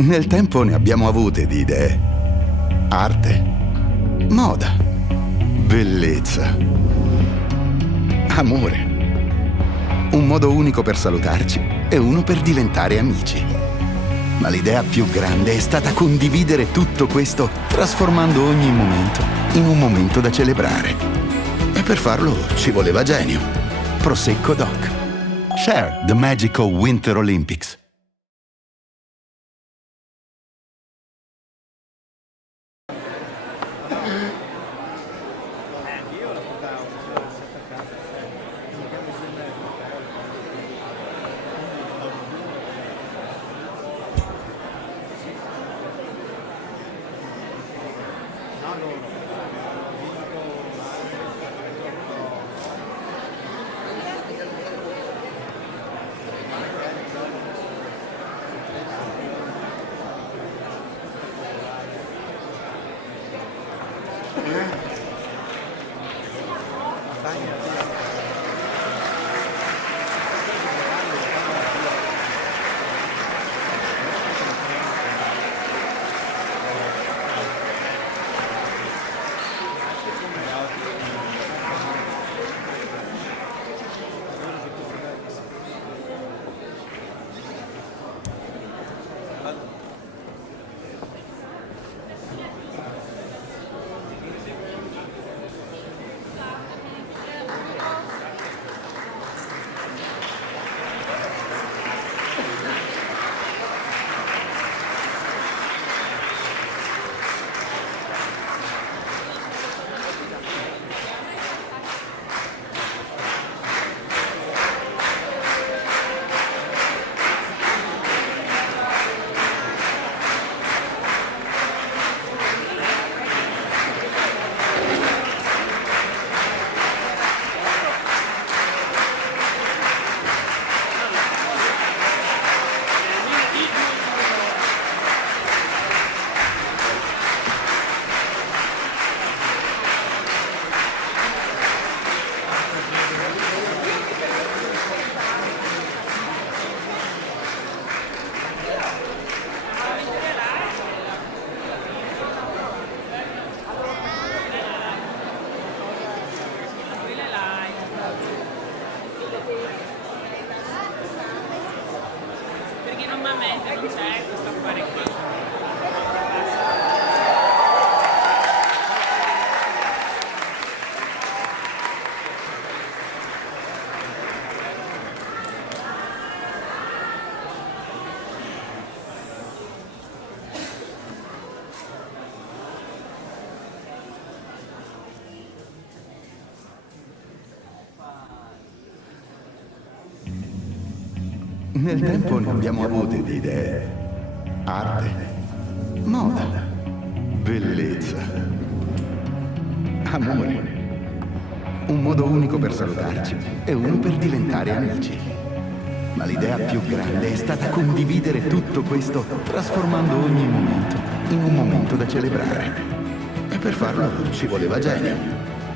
Nel tempo ne abbiamo avute di idee. Arte, moda, bellezza, amore. Un modo unico per salutarci e uno per diventare amici. Ma l'idea più grande è stata condividere tutto questo, trasformando ogni momento in un momento da celebrare. E per farlo ci voleva genio. Prosecco Doc. Share the Magical Winter Olympics. Nel tempo ne abbiamo avute di idee. Arte, moda, bellezza, amore. Un modo unico per salutarci e uno per diventare amici. Ma l'idea più grande è stata condividere tutto questo, trasformando ogni momento in un momento da celebrare. E per farlo ci voleva genio.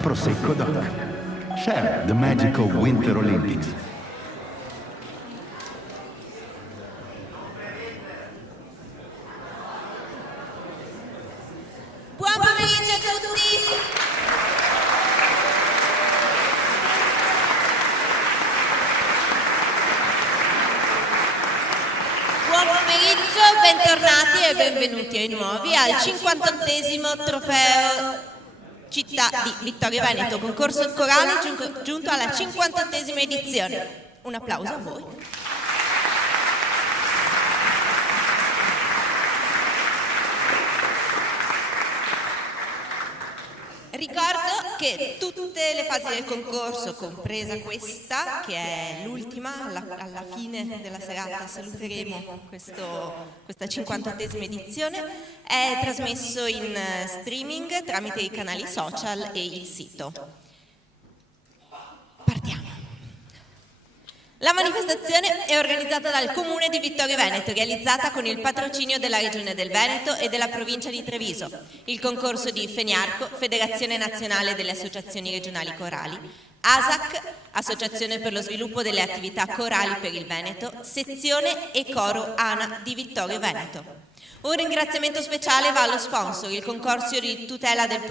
Prosecco Doc. Share the Magical Winter Olympics. Buon pomeriggio a tutti! Buon pomeriggio, bentornati e benvenuti ai nuovi al 58esimo trofeo Città di Vittorio Veneto, concorso corale giunto alla 58esima edizione. Un applauso a voi. Ricordo che tutte le fasi del concorso, compresa questa, che è l'ultima, alla fine della serata saluteremo questa 58esima edizione, è trasmesso in streaming tramite i canali social e il sito. Partiamo. La manifestazione è organizzata dal Comune di Vittorio Veneto, realizzata con il patrocinio della Regione del Veneto e della Provincia di Treviso, il concorso di FENIARCO, Federazione Nazionale delle Associazioni Regionali Corali, ASAC, Associazione per lo Sviluppo delle Attività Corali per il Veneto, Sezione e Coro ANA di Vittorio Veneto. Un ringraziamento speciale va allo sponsor, il consorzio di tutela del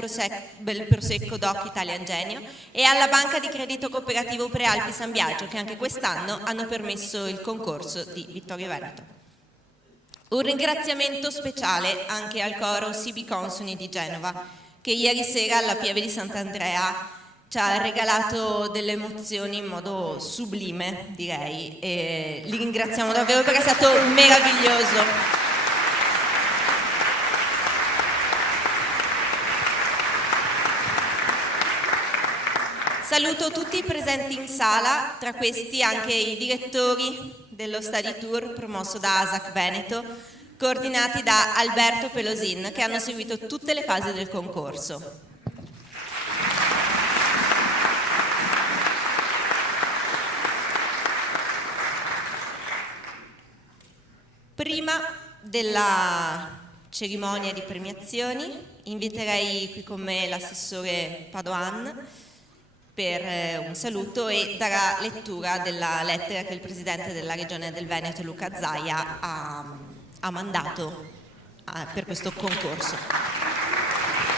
Prosecco DOC Italian Genio, e alla Banca di Credito Cooperativo Prealpi San Biagio, che anche quest'anno hanno permesso il concorso di Vittorio Veneto. Un ringraziamento speciale anche al coro Sibi Consoni di Genova, che ieri sera alla Pieve di Sant'Andrea ci ha regalato delle emozioni in modo sublime, direi, e li ringraziamo davvero perché è stato meraviglioso. Saluto tutti i presenti in sala, tra questi anche i direttori dello Study Tour promosso da ASAC Veneto, coordinati da Alberto Pelosin, che hanno seguito tutte le fasi del concorso. Prima della cerimonia di premiazioni inviterei qui con me l'assessore Padoan per un saluto e darà lettura della lettera che il Presidente della Regione del Veneto, Luca Zaia, ha mandato per questo concorso.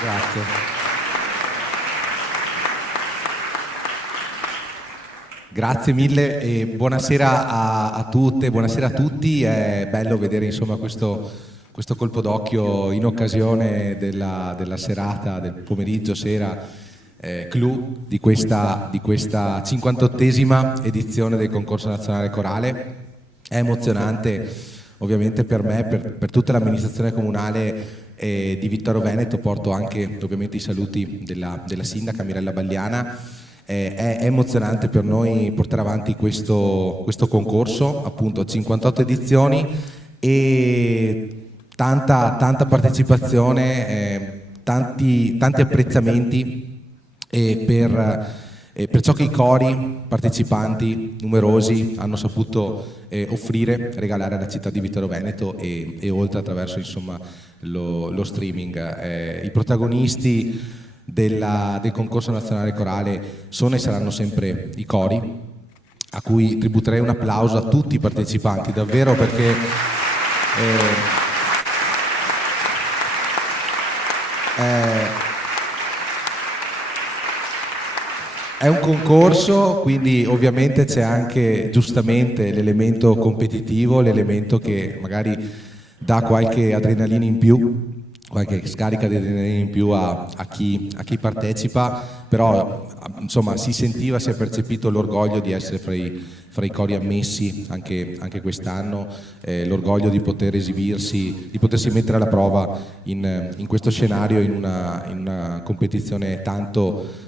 Grazie. Grazie mille e buonasera a tutte, buonasera a tutti. È bello vedere insomma questo colpo d'occhio in occasione della serata, del pomeriggio, sera, clou di questa 58esima edizione del concorso nazionale corale. È emozionante ovviamente per me, per tutta l'amministrazione comunale di Vittorio Veneto. Porto anche ovviamente i saluti della sindaca Mirella Bagliana. È emozionante per noi portare avanti questo concorso, appunto 58 edizioni e tanta partecipazione, tanti apprezzamenti per ciò che i cori partecipanti numerosi hanno saputo offrire, regalare alla città di Vittorio Veneto e oltre, attraverso insomma lo streaming. I protagonisti del concorso nazionale corale sono e saranno sempre i cori, a cui tributerei un applauso a tutti i partecipanti, davvero, perché è un concorso, quindi ovviamente c'è anche giustamente l'elemento competitivo, l'elemento che magari dà qualche adrenalina in più, qualche scarica di adrenalina in più a chi partecipa, però insomma si sentiva, si è percepito l'orgoglio di essere fra i cori ammessi anche quest'anno, l'orgoglio di poter esibirsi, di potersi mettere alla prova in questo scenario, in una competizione tanto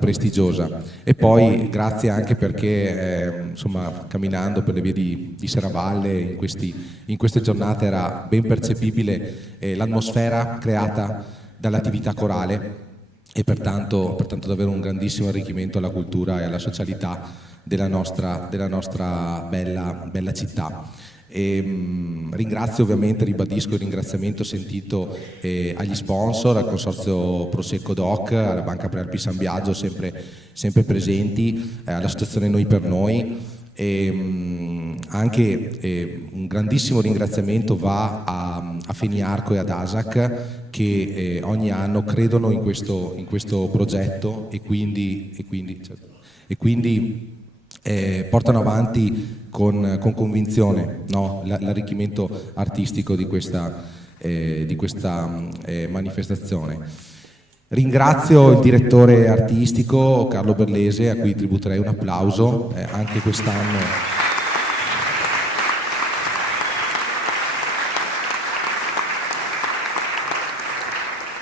prestigiosa. E poi grazie anche perché insomma camminando per le vie di Serravalle in queste giornate era ben percepibile l'atmosfera creata dall'attività corale e pertanto davvero un grandissimo arricchimento alla cultura e alla socialità della nostra bella città. Ringrazio ovviamente, ribadisco il ringraziamento sentito agli sponsor, al consorzio Prosecco DOC, alla Banca Prealpi San Biagio, sempre presenti, all'associazione Noi per Noi. Anche un grandissimo ringraziamento va a Feniarco e ad ASAC, che ogni anno credono in questo progetto e quindi portano avanti con convinzione, no, l'arricchimento artistico di questa manifestazione. Ringrazio il direttore artistico Carlo Berlese, a cui tributerei un applauso anche quest'anno.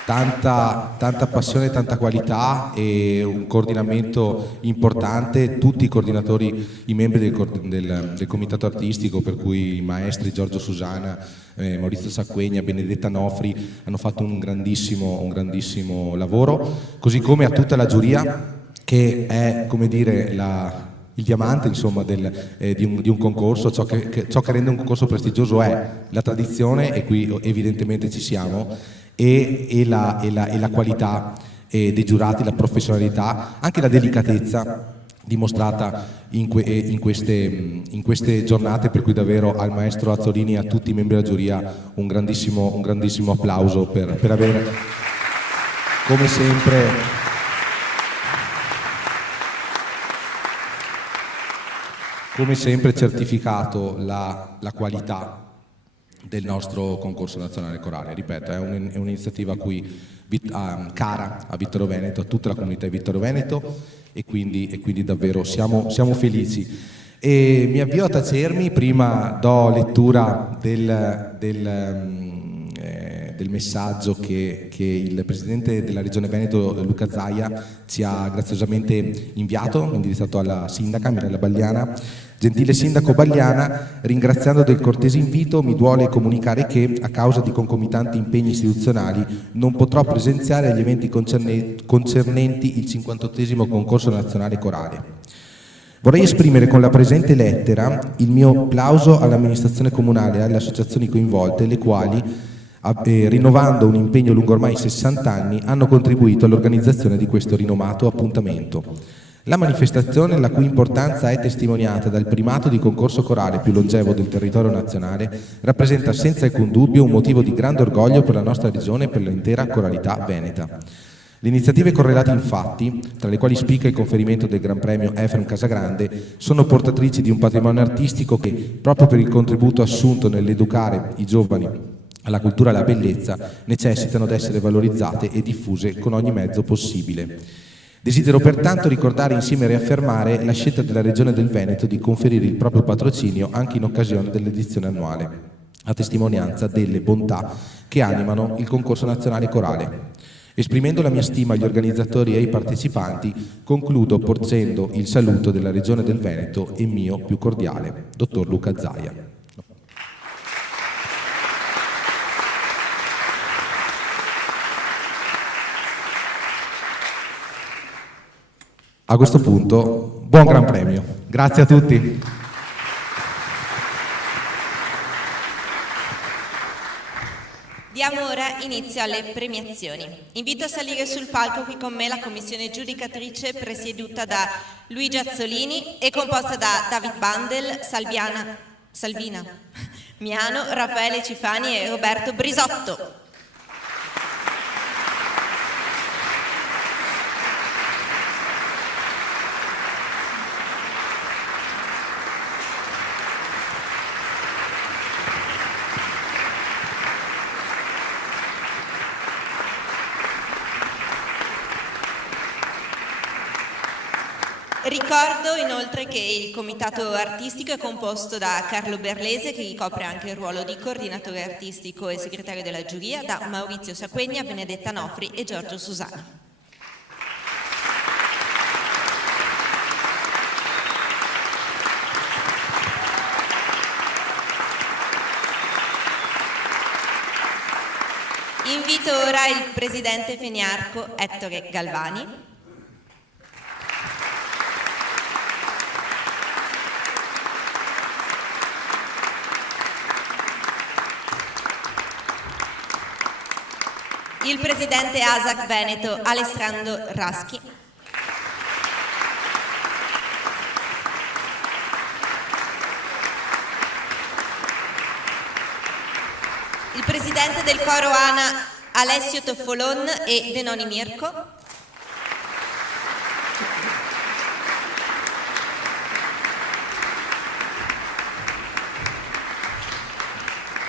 Tanta passione, tanta qualità e un coordinamento importante. Tutti i coordinatori, i membri del comitato artistico, per cui i maestri Giorgio Susana, Maurizio Sacquegna, Benedetta Nofri, hanno fatto un grandissimo lavoro, così come a tutta la giuria, che è, come dire, il diamante insomma di un concorso. Ciò che rende un concorso prestigioso è la tradizione, e qui evidentemente ci siamo, e la qualità dei giurati, la professionalità, anche la delicatezza dimostrata in queste giornate, per cui davvero al maestro Azzolini e a tutti i membri della giuria un grandissimo applauso per aver, come sempre certificato la qualità del nostro concorso nazionale corale. Ripeto, è un'iniziativa cara a Vittorio Veneto, a tutta la comunità di Vittorio Veneto, e quindi davvero siamo felici. E mi avvio a tacermi, prima do lettura del messaggio che il Presidente della Regione Veneto, Luca Zaia, ci ha graziosamente inviato, indirizzato alla Sindaca Mirella Bagliana. Gentile Sindaco Bagliana, ringraziando del cortese invito, mi duole comunicare che, a causa di concomitanti impegni istituzionali, non potrò presenziare agli eventi concernenti il 58° concorso nazionale corale. Vorrei esprimere con la presente lettera il mio plauso all'amministrazione comunale e alle associazioni coinvolte, le quali, rinnovando un impegno lungo ormai 60 anni, hanno contribuito all'organizzazione di questo rinomato appuntamento. La manifestazione, la cui importanza è testimoniata dal primato di concorso corale più longevo del territorio nazionale, rappresenta senza alcun dubbio un motivo di grande orgoglio per la nostra regione e per l'intera coralità veneta. Le iniziative correlate, infatti, tra le quali spicca il conferimento del Gran Premio Efrem Casagrande, sono portatrici di un patrimonio artistico che, proprio per il contributo assunto nell'educare i giovani alla cultura e alla bellezza, necessitano di essere valorizzate e diffuse con ogni mezzo possibile. Desidero pertanto ricordare insieme e riaffermare la scelta della Regione del Veneto di conferire il proprio patrocinio anche in occasione dell'edizione annuale, a testimonianza delle bontà che animano il concorso nazionale corale. Esprimendo la mia stima agli organizzatori e ai partecipanti, concludo porgendo il saluto della Regione del Veneto e mio più cordiale, dottor Luca Zaia. A questo punto, buon Gran Premio. Grazie a tutti. Diamo ora inizio alle premiazioni. Invito a salire sul palco qui con me la commissione giudicatrice presieduta da Luigi Azzolini e composta da David Bandel, Salvina Miano, Raffaele Cifani e Roberto Brisotto. Ricordo inoltre che il comitato artistico è composto da Carlo Berlese, che ricopre anche il ruolo di coordinatore artistico e segretario della giuria, da Maurizio Sacquegna, Benedetta Nofri e Giorgio Susani. Invito ora il presidente Feniarco Ettore Galvani. Il presidente ASAC Veneto Alessandro Raschi. Il presidente del coro ANA Alessio Toffolon e Denoni Mirko.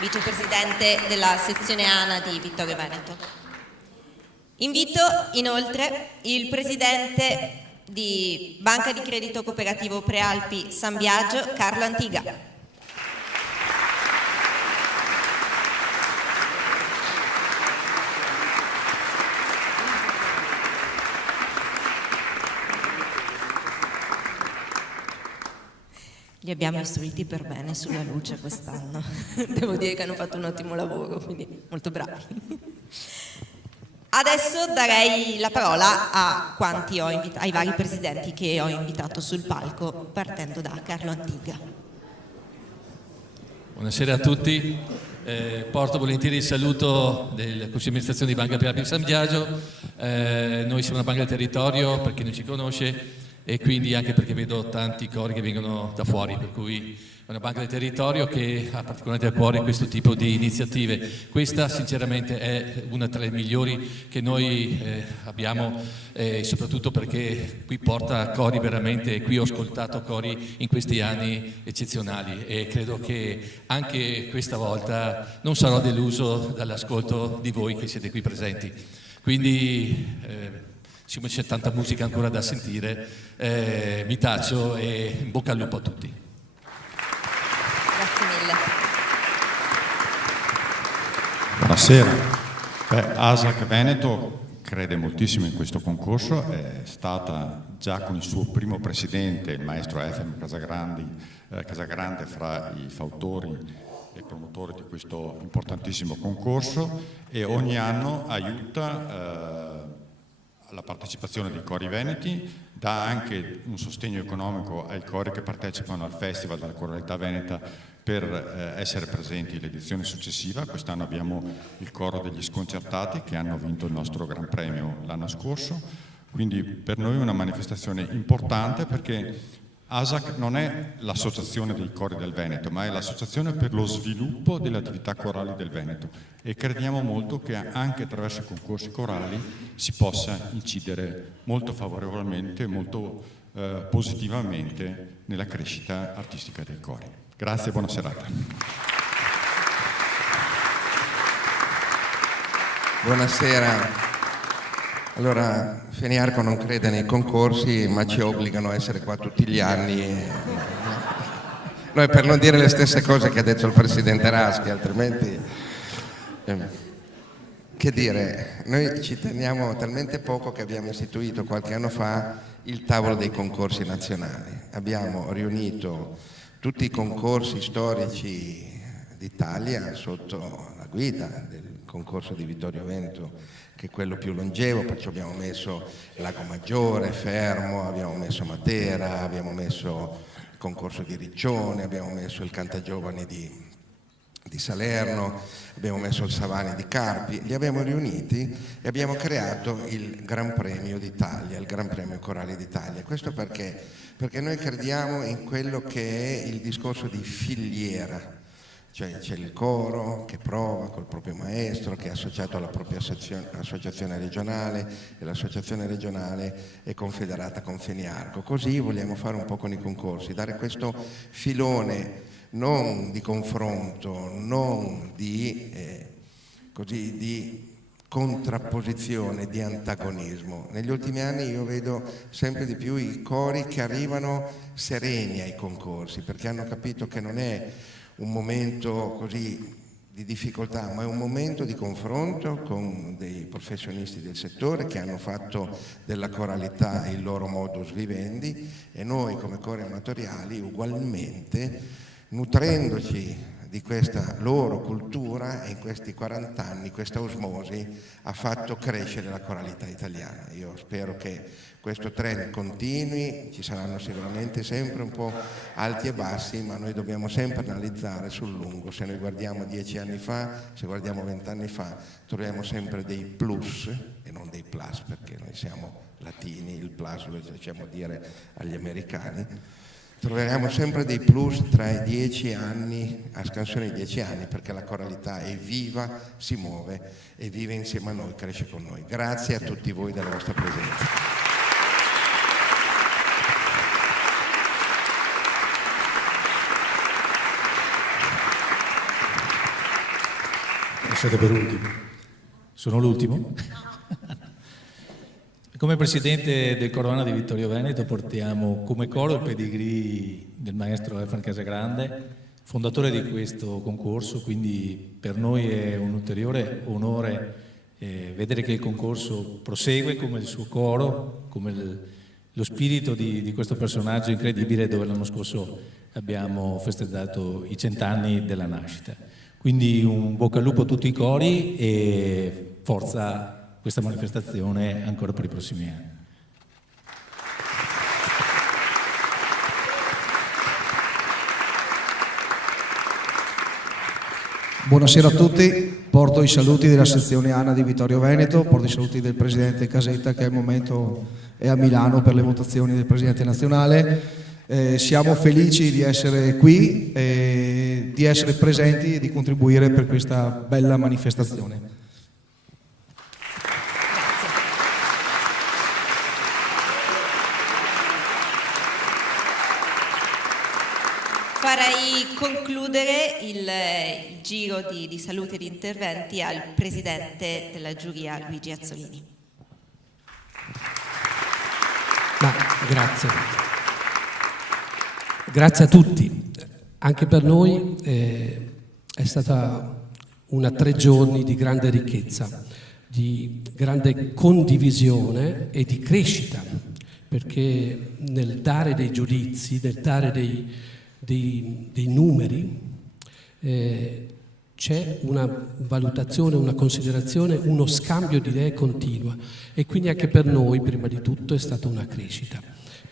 Vicepresidente della sezione ANA di Vittorio Veneto. Invito inoltre il presidente di Banca di Credito Cooperativo Prealpi San Biagio, Carlo Antiga. Li abbiamo istruiti per bene sulla luce quest'anno. Devo dire che hanno fatto un ottimo lavoro, quindi molto bravi. Adesso darei la parola ai vari presidenti che ho invitato sul palco, partendo da Carlo Antiga. Buonasera a tutti, porto volentieri il saluto del Consiglio di amministrazione di Banca Prealpi San Biagio. Noi siamo una banca del territorio, per chi non ci conosce, e quindi anche perché vedo tanti cori che vengono da fuori, per cui è una banca del territorio che ha particolarmente a cuore questo tipo di iniziative. Questa sinceramente è una tra le migliori che noi abbiamo, soprattutto perché qui porta cori veramente, qui ho ascoltato cori in questi anni eccezionali e credo che anche questa volta non sarò deluso dall'ascolto di voi che siete qui presenti. Quindi siccome c'è tanta musica ancora da sentire, mi taccio e in bocca al lupo a tutti. Grazie mille. Buonasera. ASAC Veneto crede moltissimo in questo concorso, è stata già con il suo primo presidente, il maestro Efrem Casagrande, fra i fautori e promotori di questo importantissimo concorso e ogni anno aiuta la partecipazione dei cori veneti, dà anche un sostegno economico ai cori che partecipano al Festival della Coralità Veneta per essere presenti l'edizione successiva. Quest'anno abbiamo il coro degli Sconcertati che hanno vinto il nostro Gran Premio l'anno scorso, quindi per noi è una manifestazione importante perché ASAC non è l'associazione dei cori del Veneto, ma è l'associazione per lo sviluppo delle attività corali del Veneto e crediamo molto che anche attraverso i concorsi corali si possa incidere molto favorevolmente, molto positivamente nella crescita artistica dei cori. Grazie e buona serata. Buonasera. Allora, Feniarco non crede nei concorsi, ma ci obbligano a essere qua tutti gli anni. Noi per non dire le stesse cose che ha detto il Presidente Raschi, altrimenti... Che dire, noi ci teniamo talmente poco che abbiamo istituito qualche anno fa il tavolo dei concorsi nazionali. Abbiamo riunito tutti i concorsi storici d'Italia sotto la guida del concorso di Vittorio Veneto, che è quello più longevo, perciò abbiamo messo Lago Maggiore, Fermo, abbiamo messo Matera, abbiamo messo il concorso di Riccione, abbiamo messo il Cantagiovani di Salerno, abbiamo messo il Savani di Carpi, li abbiamo riuniti e abbiamo creato il Gran Premio d'Italia, il Gran Premio Corale d'Italia. Questo perché? Perché noi crediamo in quello che è il discorso di filiera. Cioè c'è il coro che prova col proprio maestro, che è associato alla propria associazione regionale e l'associazione regionale è confederata con Feniarco. Così vogliamo fare un po' con i concorsi, dare questo filone non di confronto, non di contrapposizione, di antagonismo. Negli ultimi anni io vedo sempre di più i cori che arrivano sereni ai concorsi, perché hanno capito che non è un momento così di difficoltà, ma è un momento di confronto con dei professionisti del settore che hanno fatto della coralità il loro modus vivendi e noi come cori amatoriali ugualmente, nutrendoci di questa loro cultura, e in questi 40 anni questa osmosi ha fatto crescere la coralità italiana. Io spero che questo trend continui, ci saranno sicuramente sempre un po' alti e bassi, ma noi dobbiamo sempre analizzare sul lungo. Se noi guardiamo 10 anni fa, se guardiamo 20 anni fa, troviamo sempre dei plus e non dei plus, perché noi siamo latini, il plus lo facciamo dire agli americani. Troveremo sempre dei plus tra i 10 anni, a scansione di 10 anni, perché la coralità è viva, si muove e vive insieme a noi, cresce con noi. Grazie a tutti voi della vostra presenza. Siete per ultimo. Sono l'ultimo? Come presidente del Corona di Vittorio Veneto portiamo come coro il pedigree del maestro Efrem Casagrande, fondatore di questo concorso, quindi per noi è un ulteriore onore vedere che il concorso prosegue come il suo coro, come lo spirito di questo personaggio incredibile dove l'anno scorso abbiamo festeggiato i 100 anni della nascita. Quindi un bocca al lupo a tutti i cori e forza questa manifestazione ancora per i prossimi anni. Buonasera a tutti, porto i saluti della sezione ANA di Vittorio Veneto, porto i saluti del Presidente Casetta che al momento è a Milano per le votazioni del Presidente nazionale. Siamo felici di essere qui, di essere presenti e di contribuire per questa bella manifestazione. Farei concludere il giro di salute e di interventi al Presidente della giuria, Luigi Azzolini. Grazie. Grazie a tutti. Anche per noi è stata una 3 giorni di grande ricchezza, di grande condivisione e di crescita, perché nel dare dei giudizi, nel dare dei numeri, c'è una valutazione, una considerazione, uno scambio di idee continua, e quindi anche per noi prima di tutto è stata una crescita.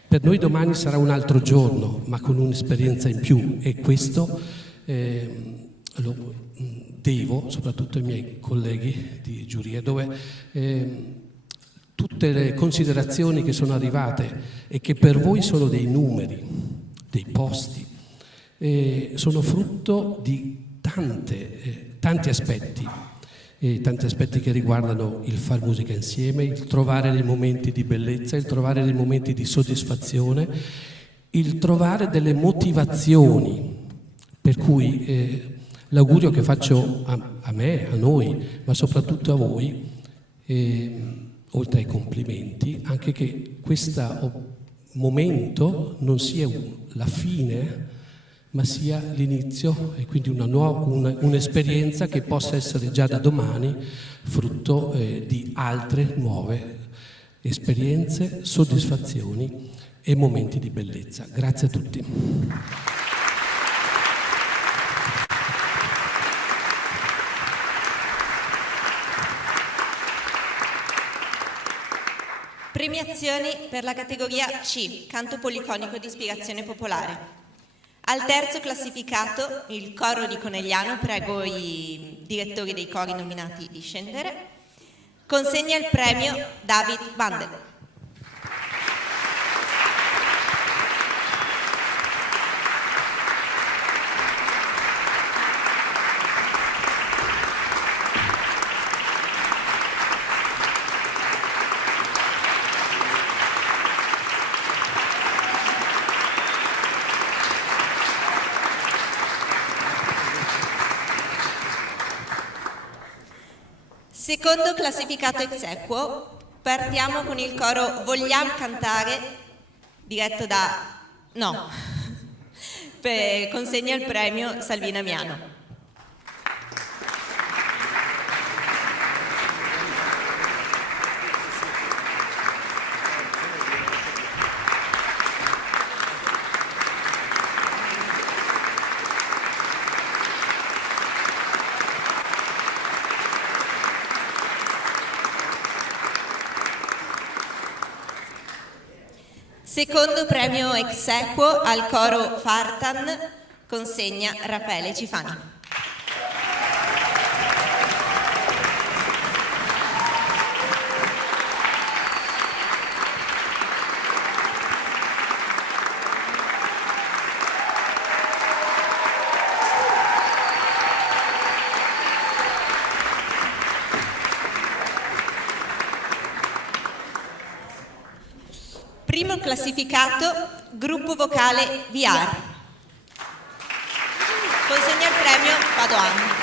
Per noi domani sarà un altro giorno, ma con un'esperienza in più, e questo lo devo soprattutto ai miei colleghi di giuria, dove tutte le considerazioni che sono arrivate e che per voi sono dei numeri, dei posti, sono frutto di tanti aspetti che riguardano il far musica insieme, il trovare dei momenti di bellezza, il trovare dei momenti di soddisfazione, il trovare delle motivazioni, per cui l'augurio che faccio a me, a noi, ma soprattutto a voi, oltre ai complimenti, anche che questo momento non sia la fine, ma sia l'inizio, e quindi un'esperienza che possa essere già da domani frutto di altre nuove esperienze, soddisfazioni e momenti di bellezza. Grazie a tutti. Premiazioni per la categoria C, canto policonico di ispirazione popolare. Al terzo classificato, il coro di Conegliano, prego i direttori dei cori nominati di scendere, consegna il premio David Bandel. Secondo classificato ex aequo, partiamo con il coro Vogliam cantare, diretto da... no, consegna il premio Salvina Miano. Secondo premio ex aequo al coro Fartan, consegna Raffaele Cifani. Primo classificato, gruppo vocale VR. Consegna il premio Padoan.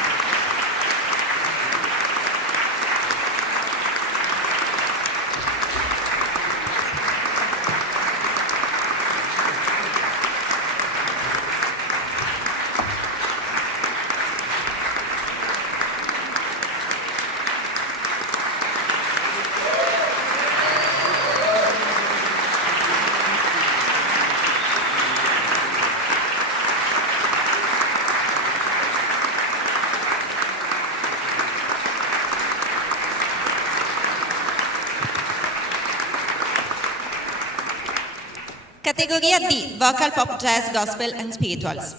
Categoria D, Vocal Pop Jazz Gospel and Spirituals.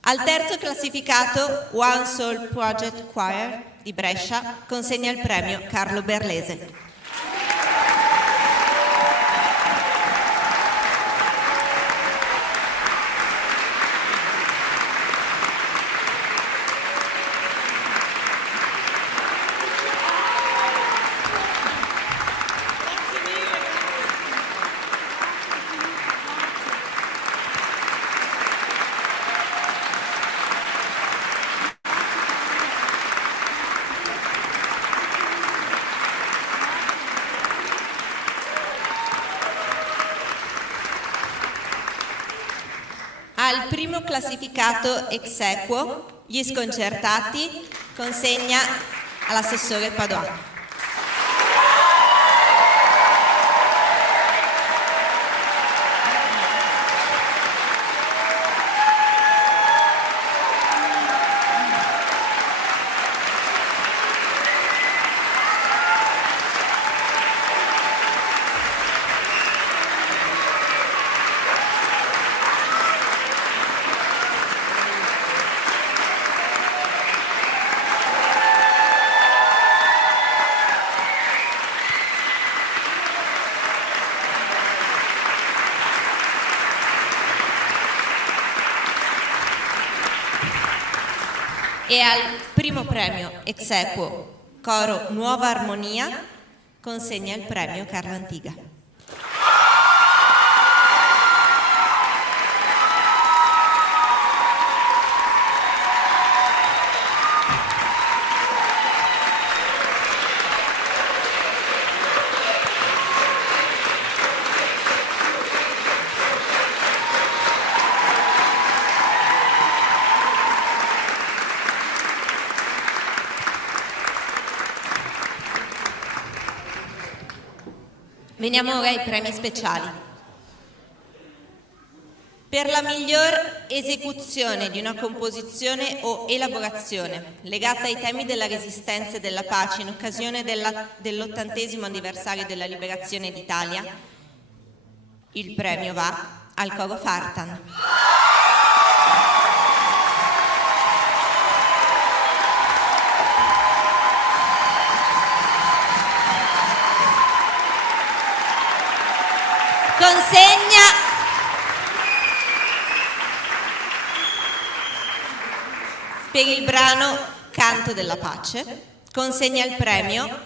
Al terzo classificato, One Soul Project Choir di Brescia, consegna il premio Carlo Berlese. Al primo classificato ex aequo, gli sconcertati, consegna all'assessore Padoan. E al primo premio ex aequo coro Nuova Armonia consegna il premio Carlo Antiga. Veniamo ora ai premi speciali. Per la miglior esecuzione di una composizione o elaborazione legata ai temi della resistenza e della pace in occasione dell'80° anniversario della liberazione d'Italia, il premio va al coro Fartan. Consegna per il brano Canto della Pace, consegna il premio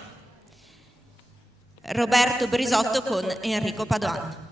Roberto Brisotto con Enrico Padoan.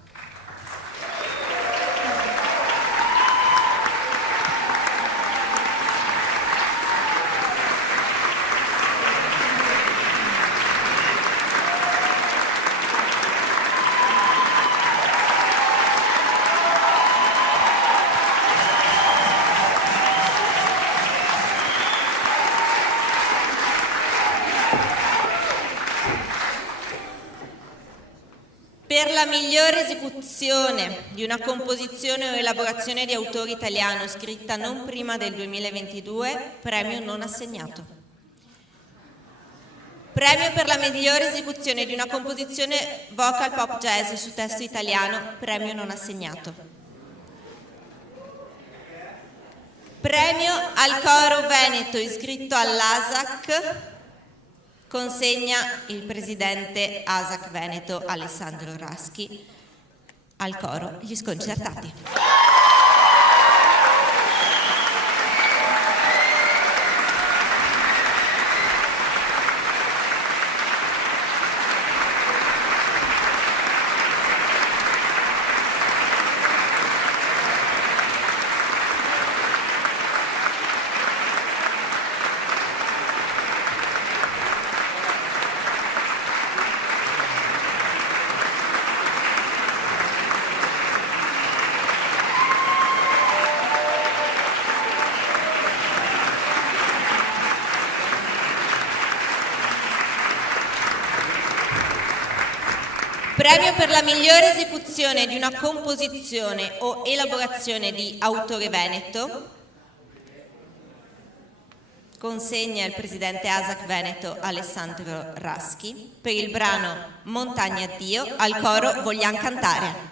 Per la migliore esecuzione di una composizione o elaborazione di autore italiano scritta non prima del 2022, premio non assegnato. Premio per la migliore esecuzione di una composizione vocal pop jazz su testo italiano, premio non assegnato. Premio al coro veneto iscritto all'ASAC, consegna il presidente ASAC Veneto Alessandro Raschi al coro Gli Sconcertati. Premio per la migliore esecuzione di una composizione o elaborazione di autore veneto, consegna il presidente ASAC Veneto Alessandro Raschi per il brano Montagna Dio al coro Vogliam Cantare.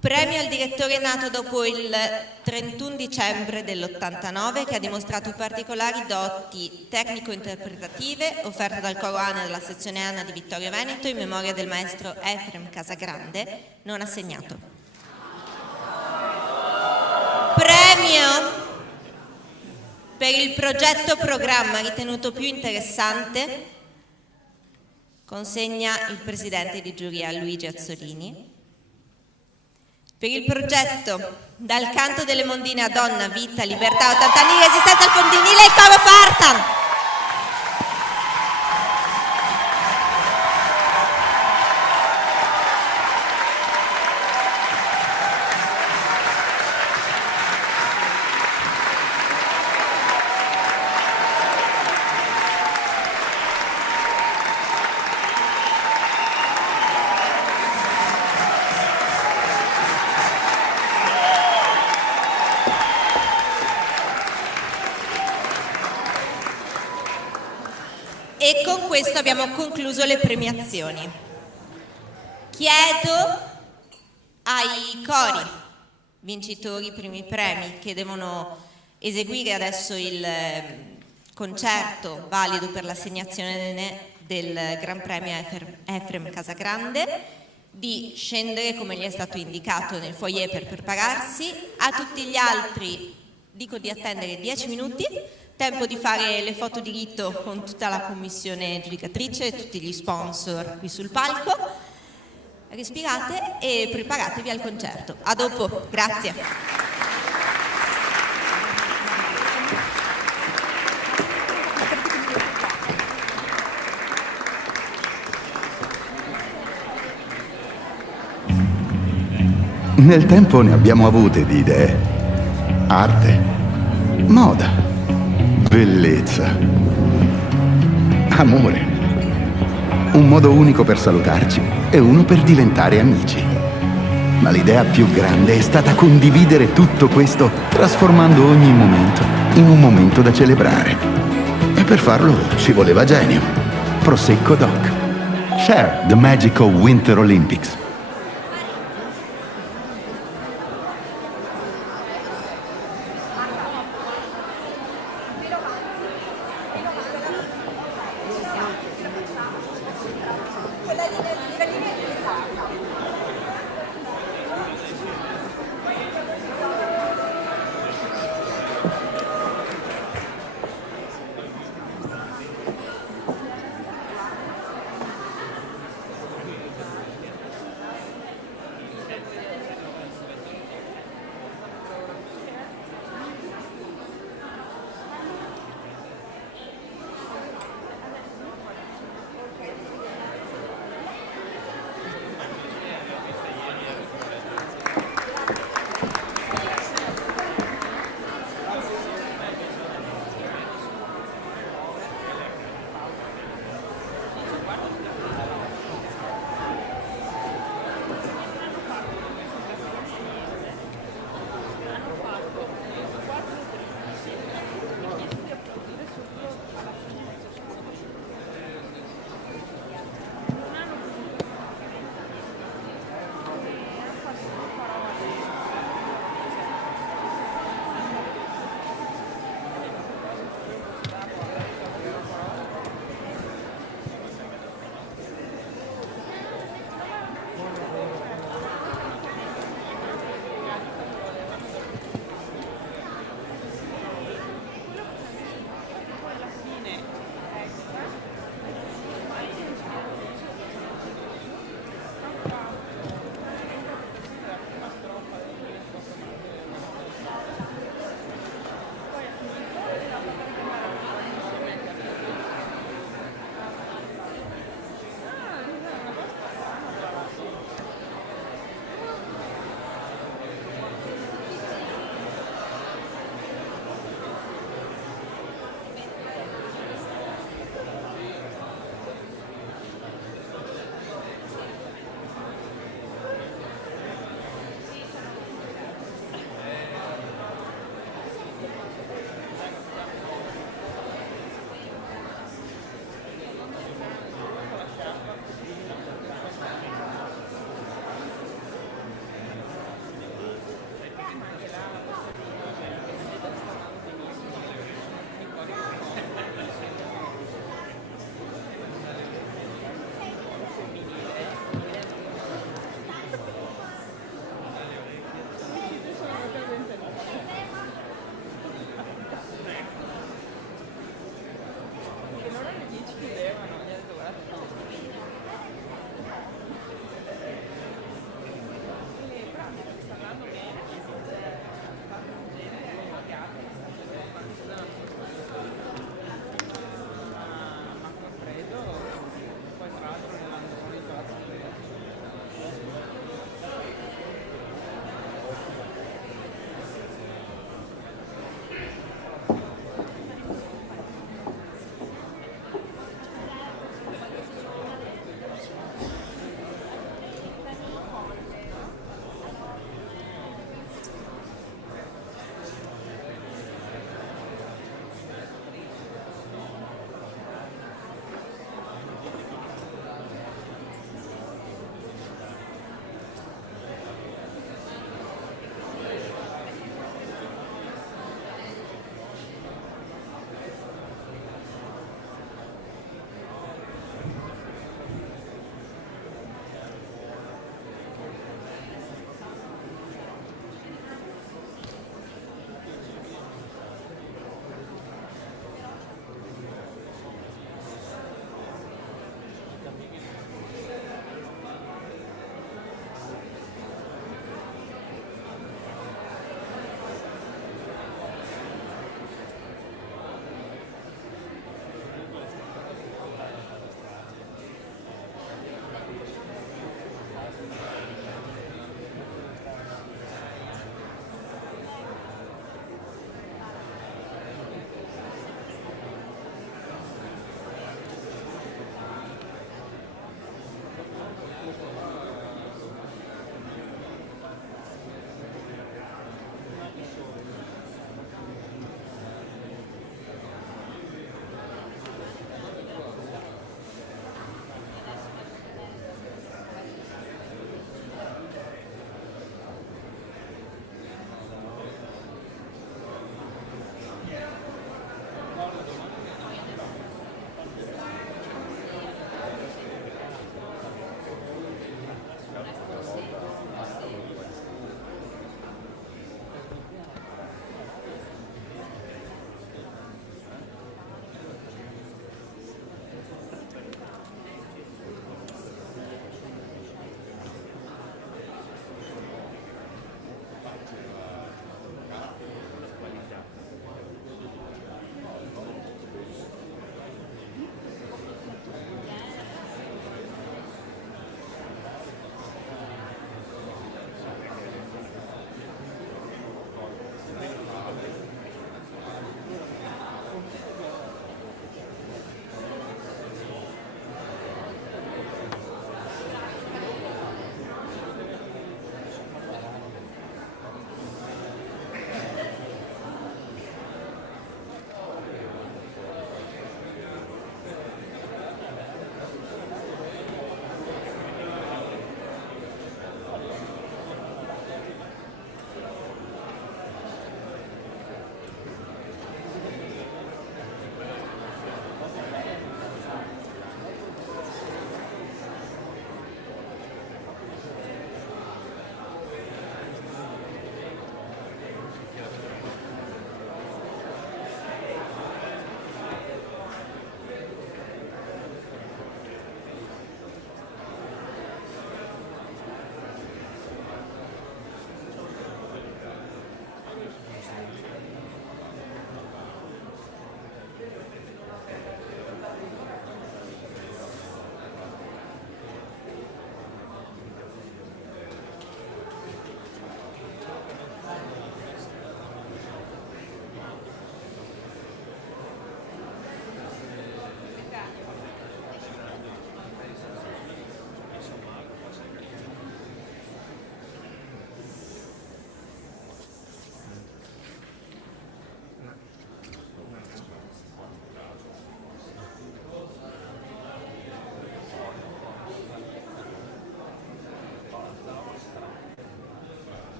Premio al direttore nato dopo il 31 dicembre dell'89 che ha dimostrato particolari doti tecnico-interpretative offerte dal coro ANA della sezione ANA di Vittorio Veneto in memoria del maestro Efrem Casagrande, non assegnato. Premio per il progetto programma ritenuto più interessante consegna il presidente di giuria Luigi Azzolini. Per il progetto Dal canto delle mondine a donna, vita, libertà, 80 anni di resistenza al femminile, il coro Fartan. E con questo abbiamo concluso le premiazioni. Chiedo ai cori vincitori primi premi che devono eseguire adesso il concerto valido per l'assegnazione del Gran Premio Efrem Casagrande di scendere come gli è stato indicato nel foyer per prepararsi. A tutti gli altri dico di attendere 10 minuti. Tempo di fare le foto di rito con tutta la commissione giudicatrice e tutti gli sponsor qui sul palco. Respirate e preparatevi al concerto. A dopo, grazie. Nel tempo ne abbiamo avute di idee. Arte, moda, bellezza, amore. Un modo unico per salutarci e uno per diventare amici. Ma l'idea più grande è stata condividere tutto questo, trasformando ogni momento in un momento da celebrare. E per farlo ci voleva genio. Prosecco Doc. Share the magical Winter Olympics.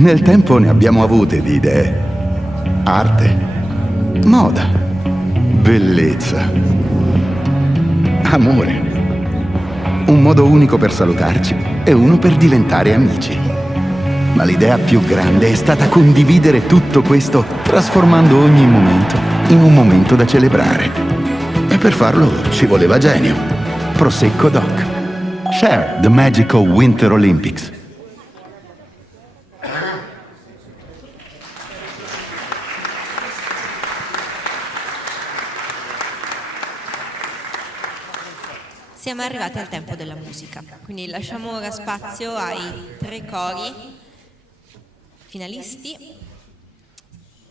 Nel tempo ne abbiamo avute di idee. Arte, moda, bellezza, amore. Un modo unico per salutarci e uno per diventare amici. Ma l'idea più grande è stata condividere tutto questo, trasformando ogni momento in un momento da celebrare. E per farlo ci voleva genio. Prosecco Doc. Share the magical Winter Olympics. Siamo arrivati al tempo della musica, quindi lasciamo ora spazio ai 3 cori finalisti,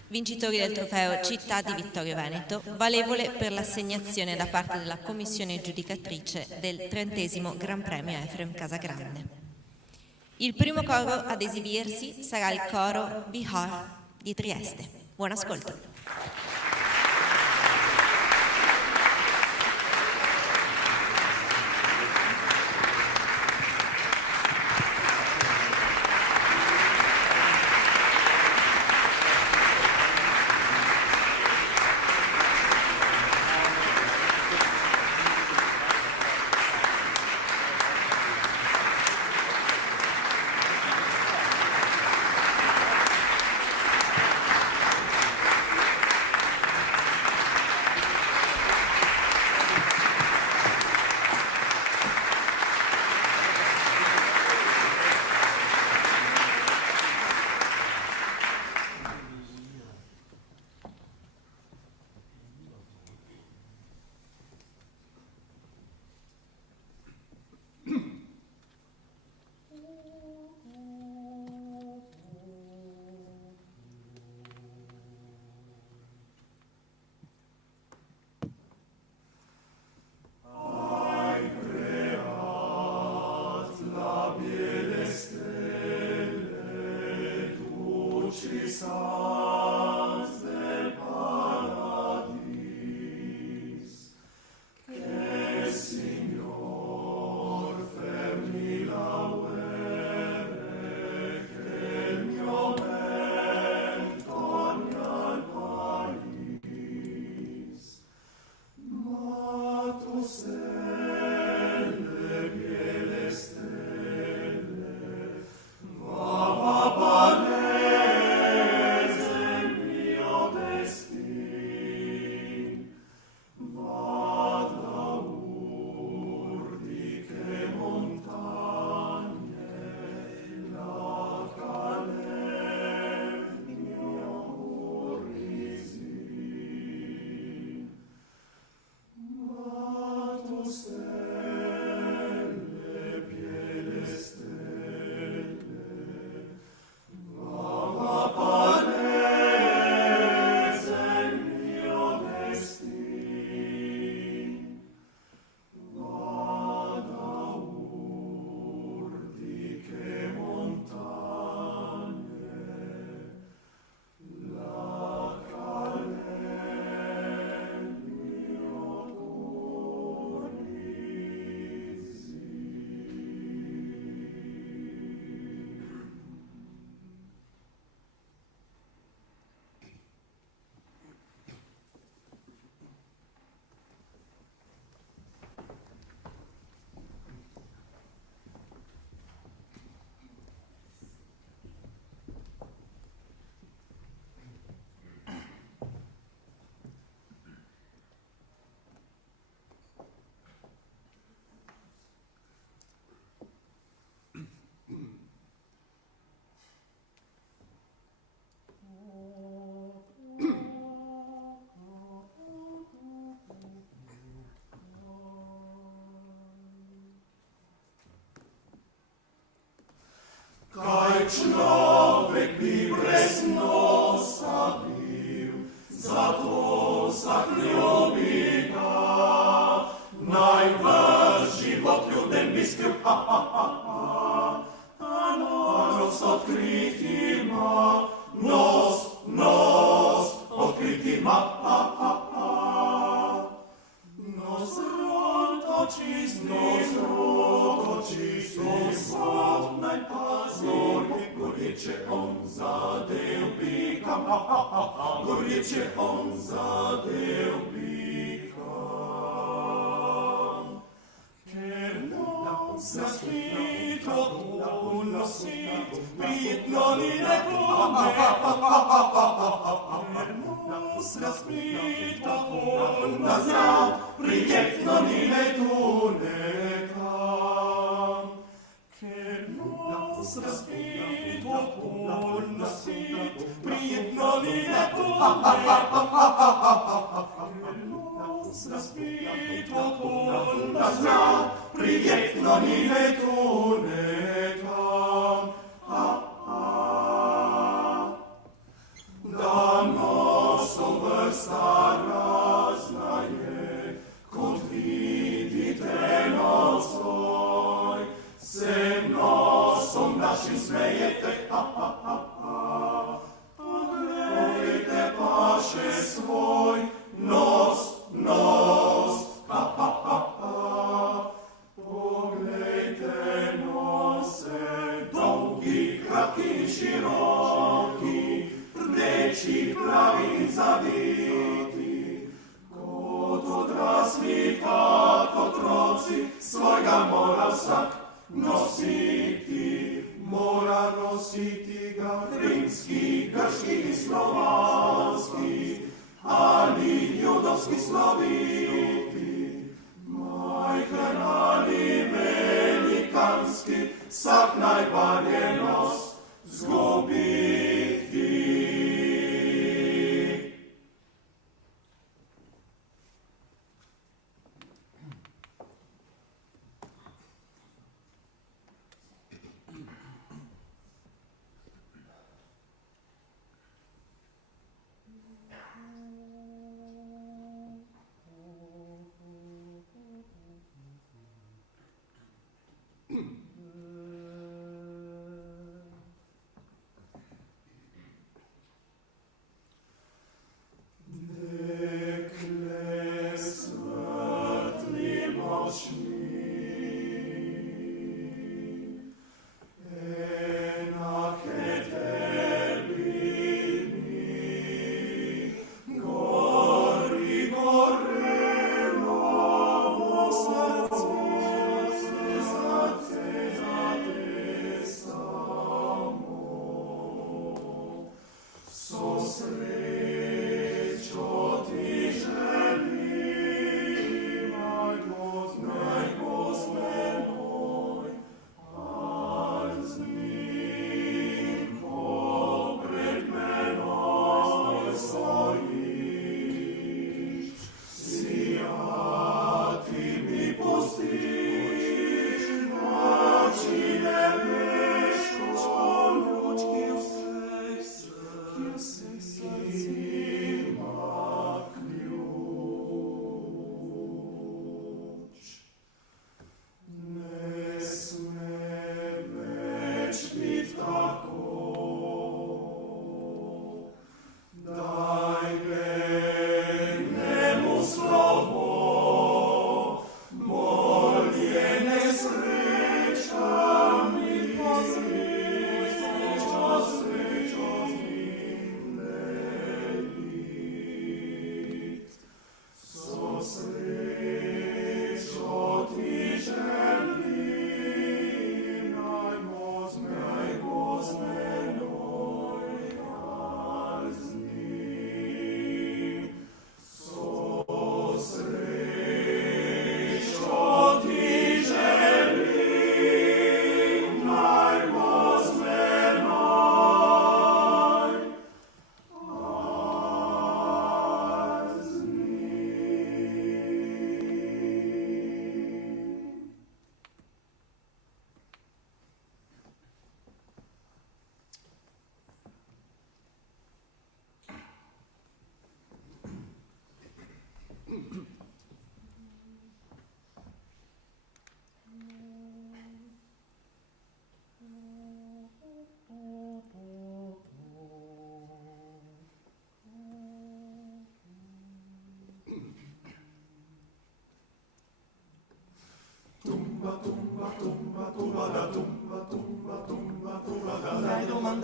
vincitori del trofeo Città di Vittorio Veneto, valevole per l'assegnazione da parte della commissione giudicatrice del 30° Gran Premio Efrem Casagrande. Il primo coro ad esibirsi sarà il coro Bihar di Trieste. Buon ascolto. Człowiek by bez nosa był, za to zakljubi ga. Najbrž život ljudem bi skrył, a nos odkryty ma, nos odkryty ma, nos rąk oczysty, swój słod najpazur, Górniczy on zadył bikam, górniczy on zadył bikam. Kernos na svit, og na svit, prijetnonine tone. Kernos na svit, og na svit, prijetnonine tone. Kernos na svit, og na svit, prijetnonine tone. Kernos na svit, og na svit, prijetnonine tone. Da nosom vrsta razna je, kot vidite nocoj, se nosom našim smejete, pogledajte paše svoj nos, pogledajte nose, dolgi, kratki, široki, rdeči, plavi in zaviti, kot odrasli, tako otroci, svojega mora vsak nositi, mora nositi ga rimski, grški in slovanski, ali judovski sloviti, majhen ali velikanski, vsak najbarje nos zgubiti.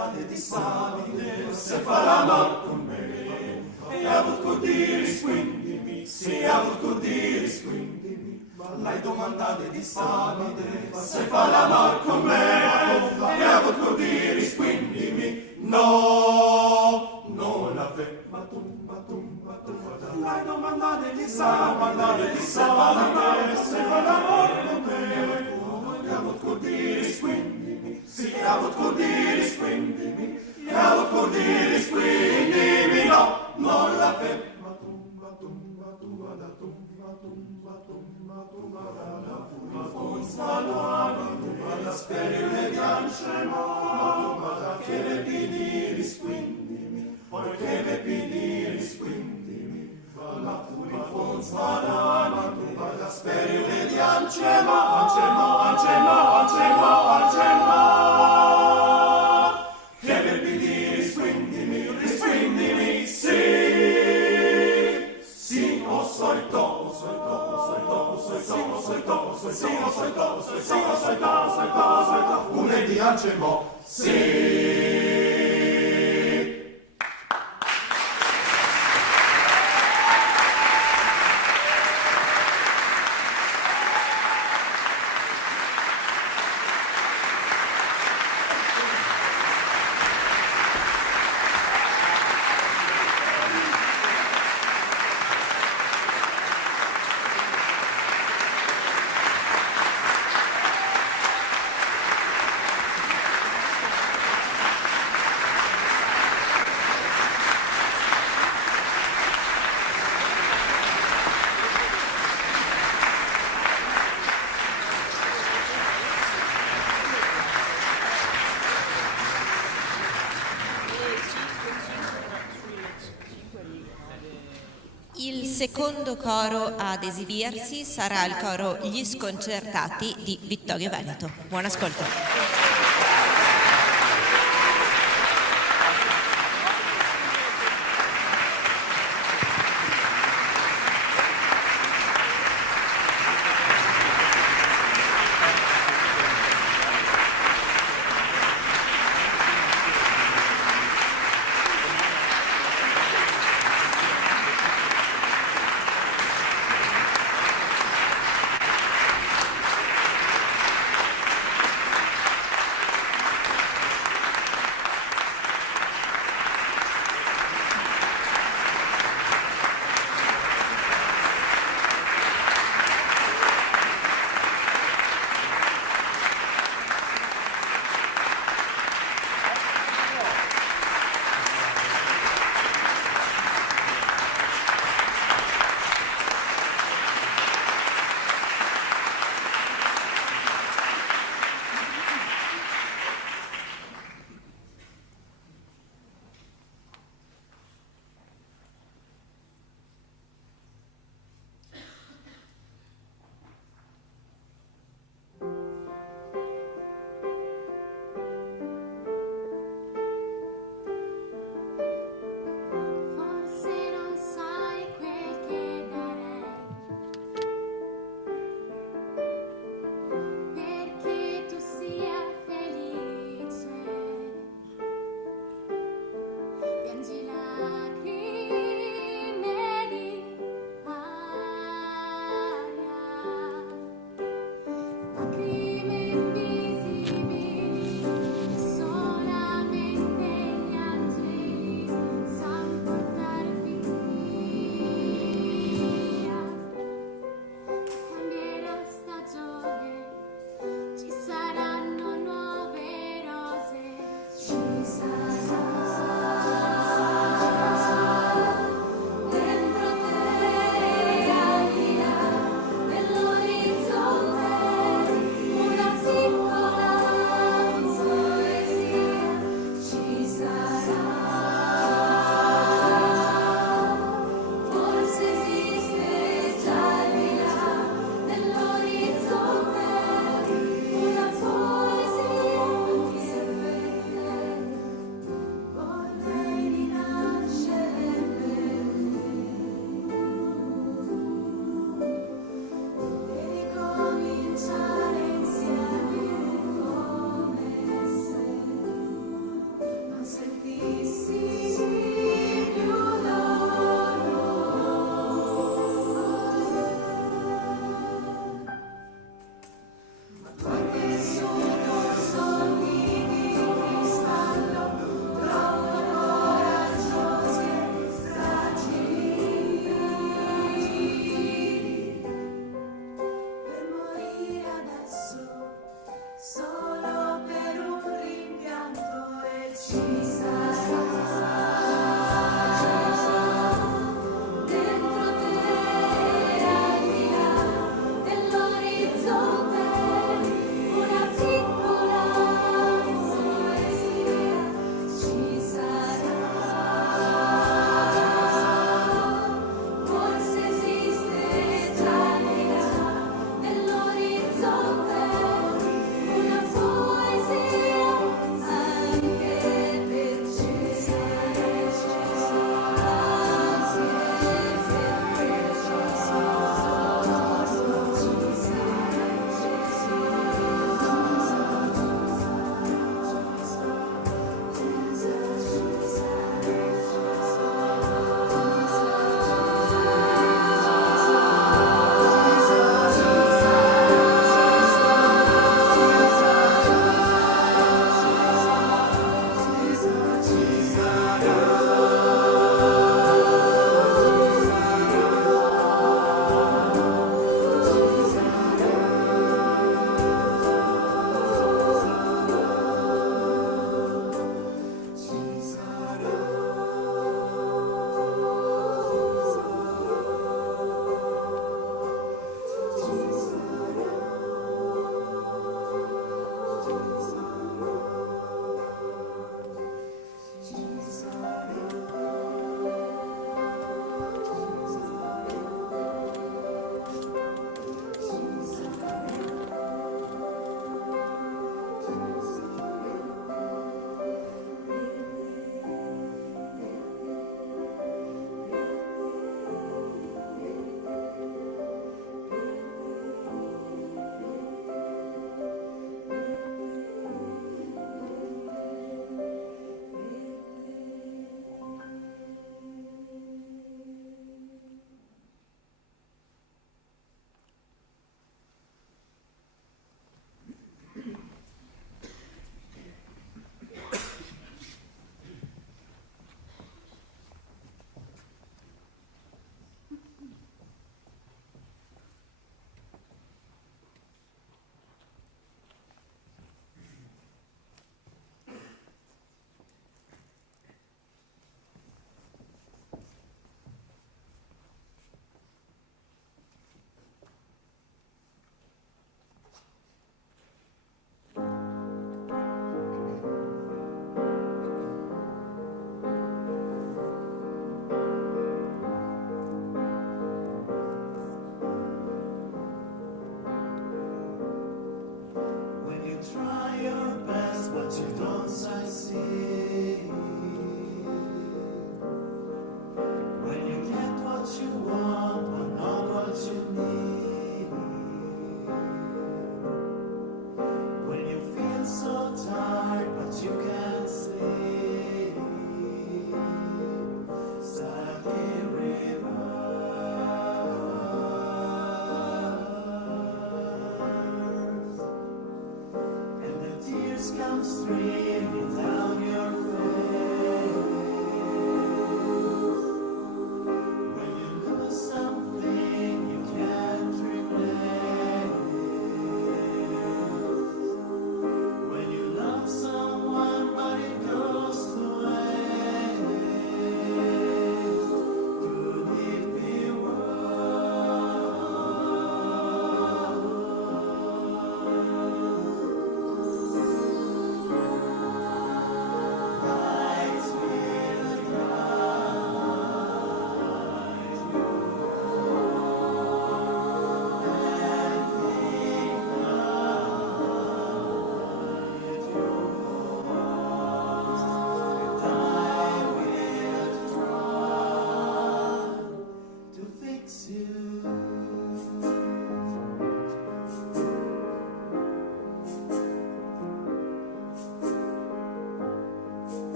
domandate di Savide se fa l'amor con me. E ha avuto dire squindimi, se ha avuto dire squindimi. Le domandate di Savide se fa l'amor con me. E ha avuto dire squindimi, no, non la fe. Le domandate di Savide se fa l'amor con me. E ha avuto dire squindimi, se ha avuto dire squindimi. E ha avuto dire squindimi, no, non la fe. La sperile di Ancema, che le pini squindimi, poi che le pini squindimi, la tuli fons banana, la sperile di Ancema, che le pini squindimi, sì, o solito, une di Ancemo, sì. Il secondo coro ad esibirsi sarà il coro Gli Sconcertati di Vittorio Veneto. Buon ascolto.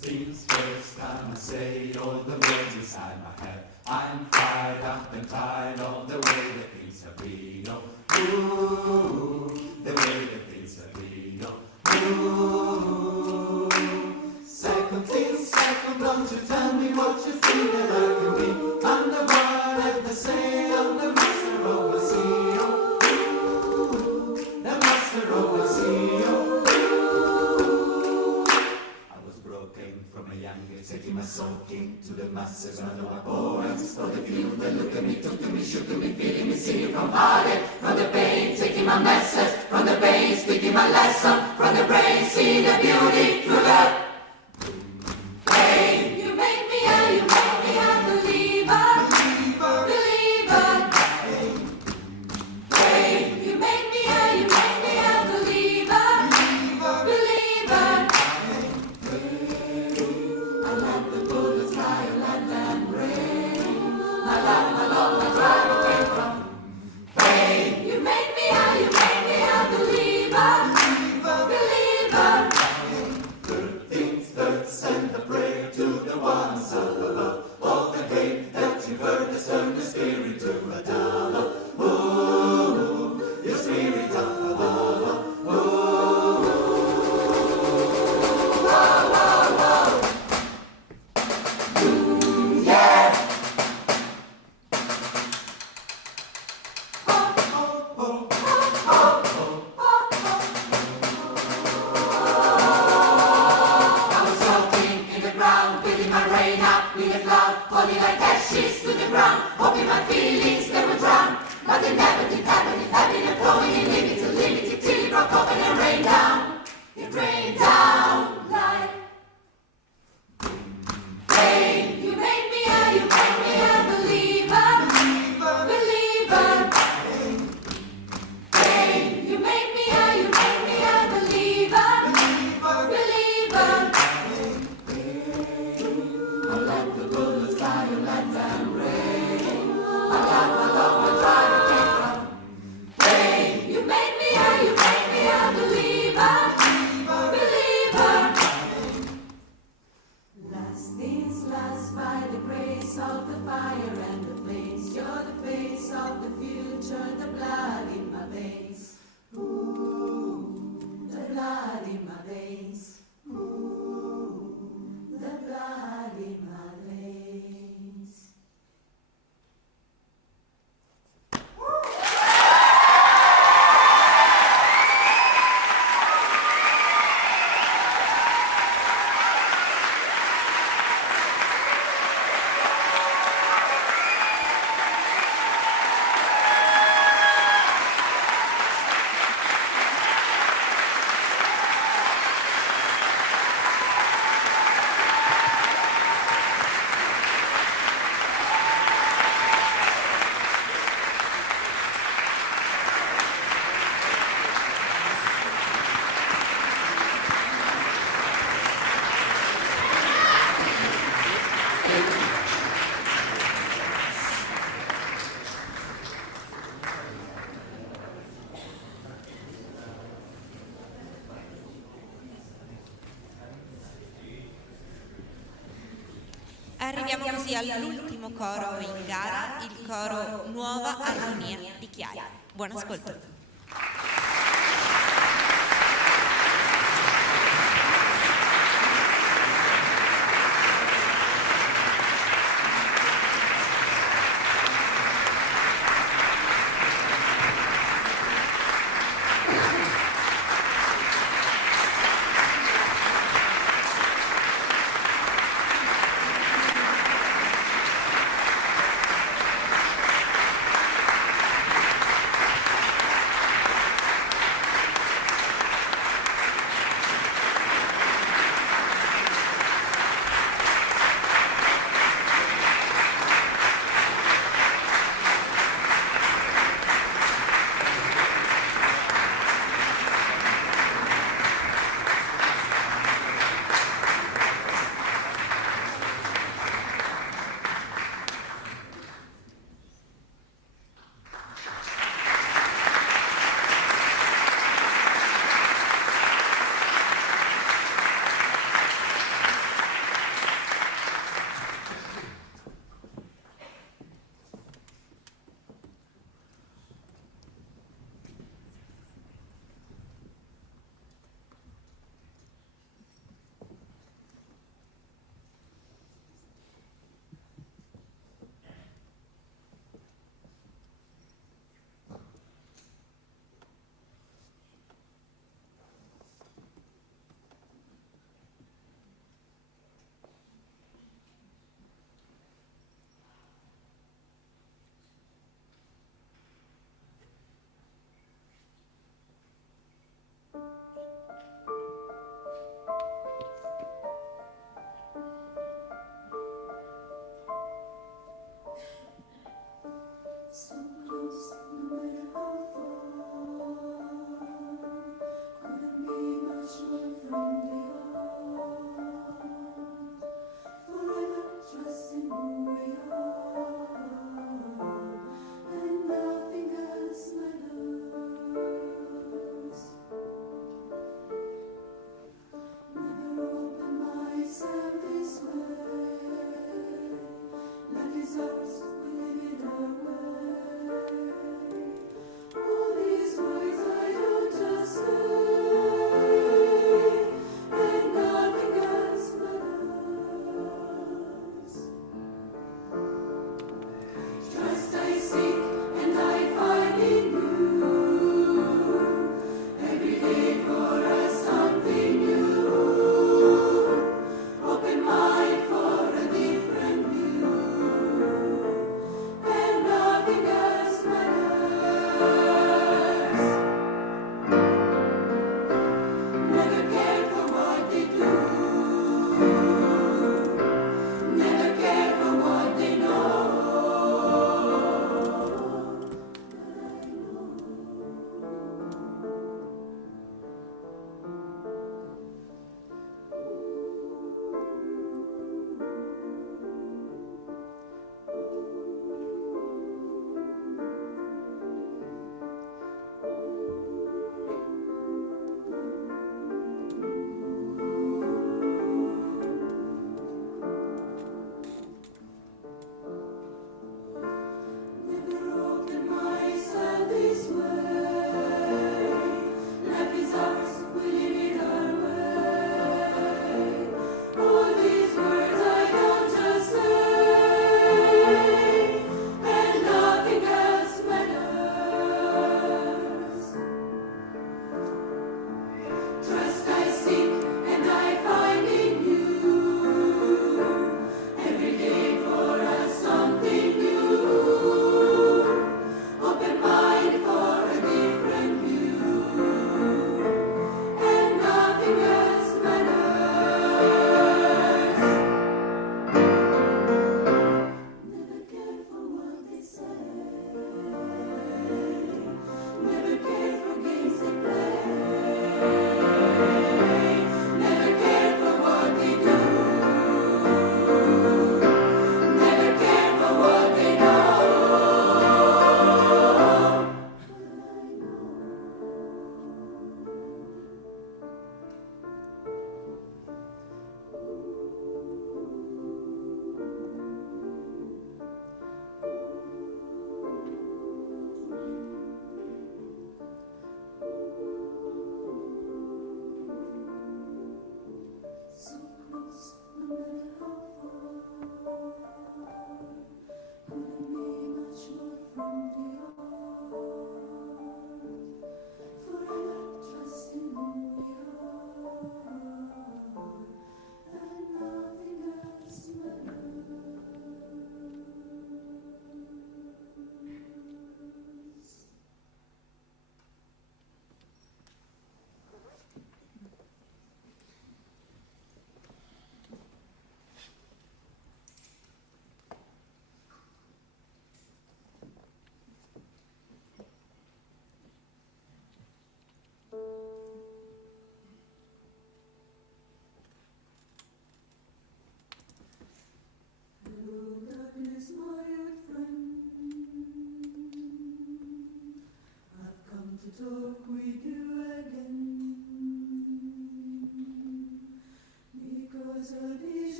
Things first time I say all the words inside my head. I'm fired up and tired of the way that things have been. Oh, ooh, the way that things have been. Oh, ooh. Second things second, don't you tell me what you think that I can be. I'm the one that they say I'm the master of the sea. Oh, ooh. youngest, taking my soul king to the masses. I know my poems for the few that look at me, talk to me, shook to me, feeling me, singing from heartache, from the pain, taking my message, from the pain, speaking my lesson, from the brain, seeing the beauty through the pain. You make me a believer, believer. Hey, you make me a believer, believer. I let the bullets fly, I let them rain. I love my love, my drive away from pain. You make me a believer, believer. Good things that send a prayer to the ones up above. All the hate that you've heard has turned the spirit to a dollar. Ooh, your spirit up above. Ooh, whoa, whoa, whoa. Ooh, yeah. I was soaking in the ground, feeling my rain up with a cloud, falling like ashes to the ground, hoping my feelings they would drown. But they never did happen, it happened and flowing in limit to limit till it broke open and rained down. It rained down like rain. You make me a believer, believer. Rain. You make me a believer, believer. I let the bullets fly, I let them rain. I got my love, my drive, I came from rain. You make me a believer, believer. Last things last by the grace of the fire and the flames. You're the face of the future, the blood in my veins. Ooh, the blood in my veins. Ooh, the blood in my veins. Arriviamo così all'ultimo coro in gara, il coro Nuova Armonia di Chiaia. Buon ascolto.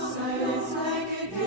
Silence like a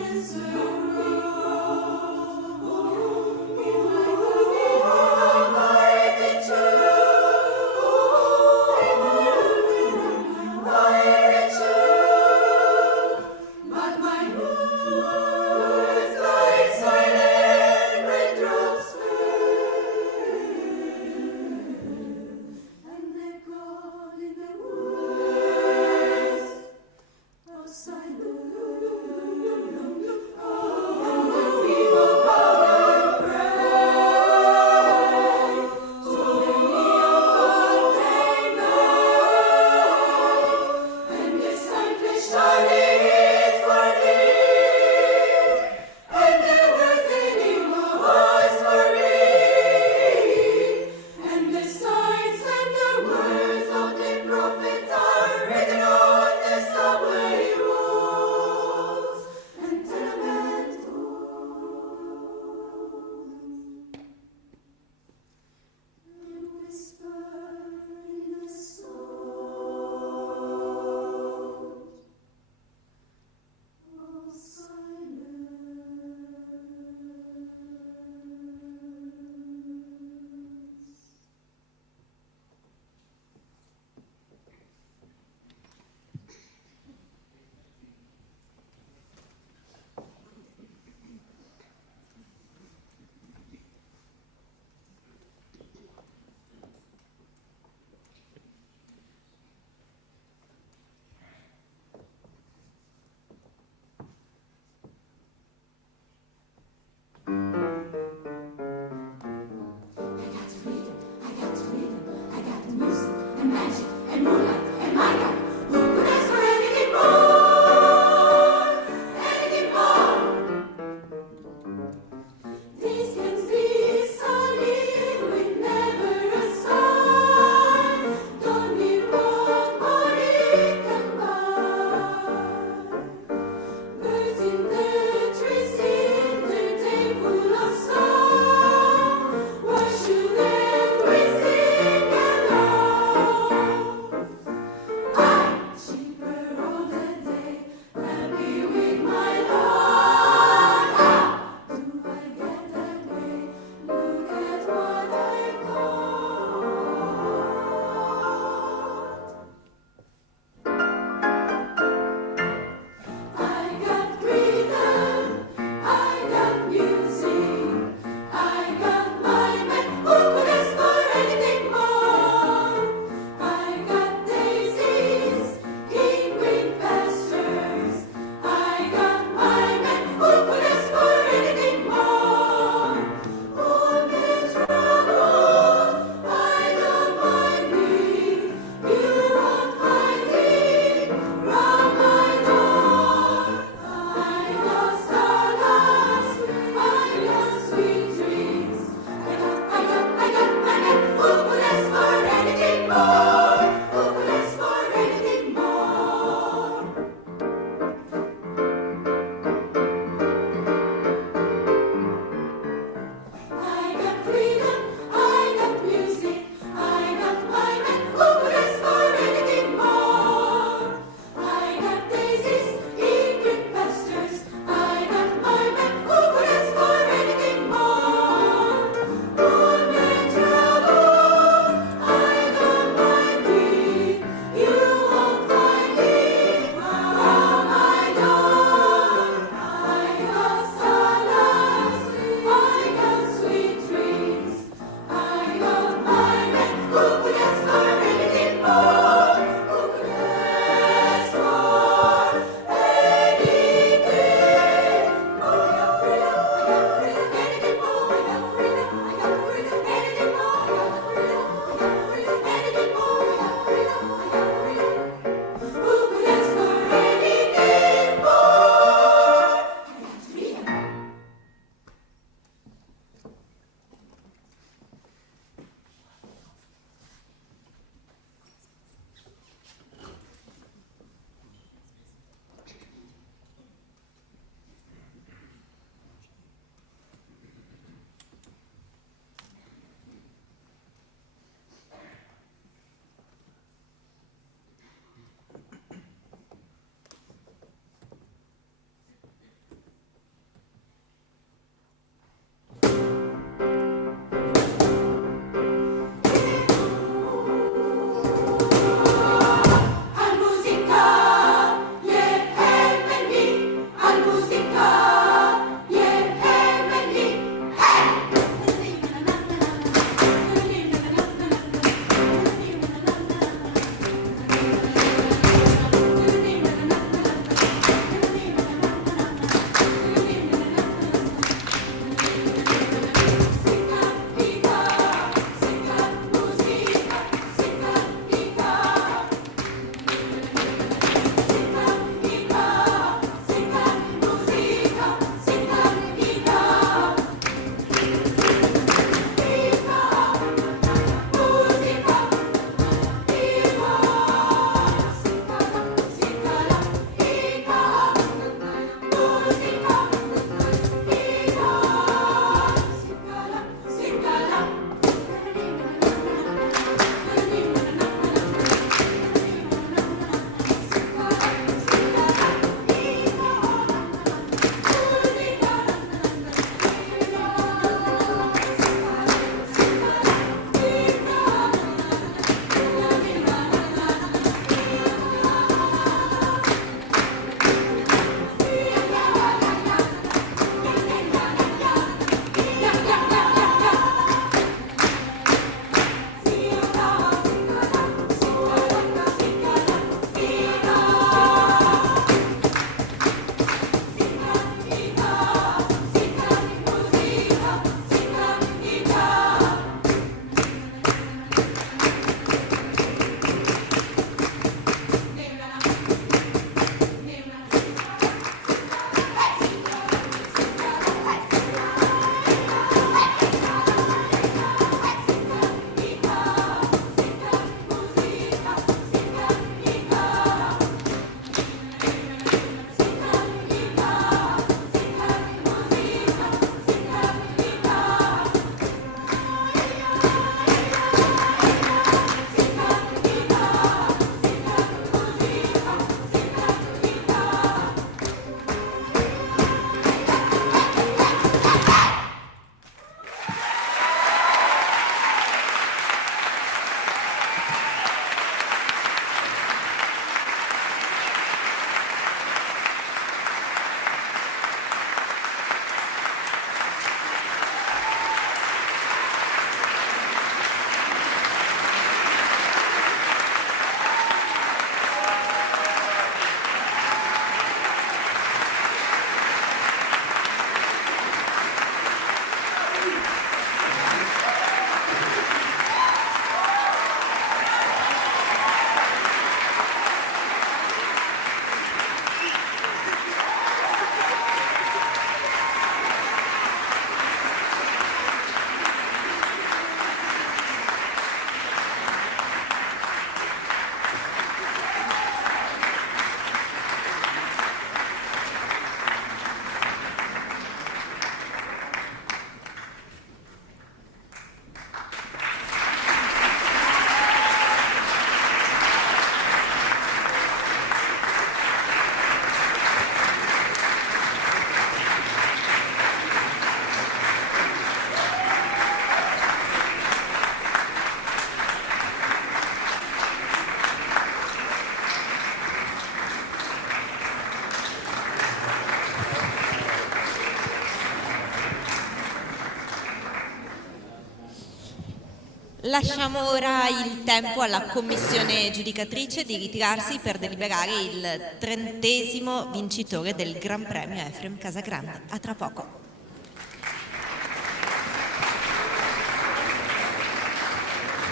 Lasciamo ora il tempo alla commissione giudicatrice di ritirarsi per deliberare il 30° vincitore del Gran Premio Efrem Casagrande. A tra poco.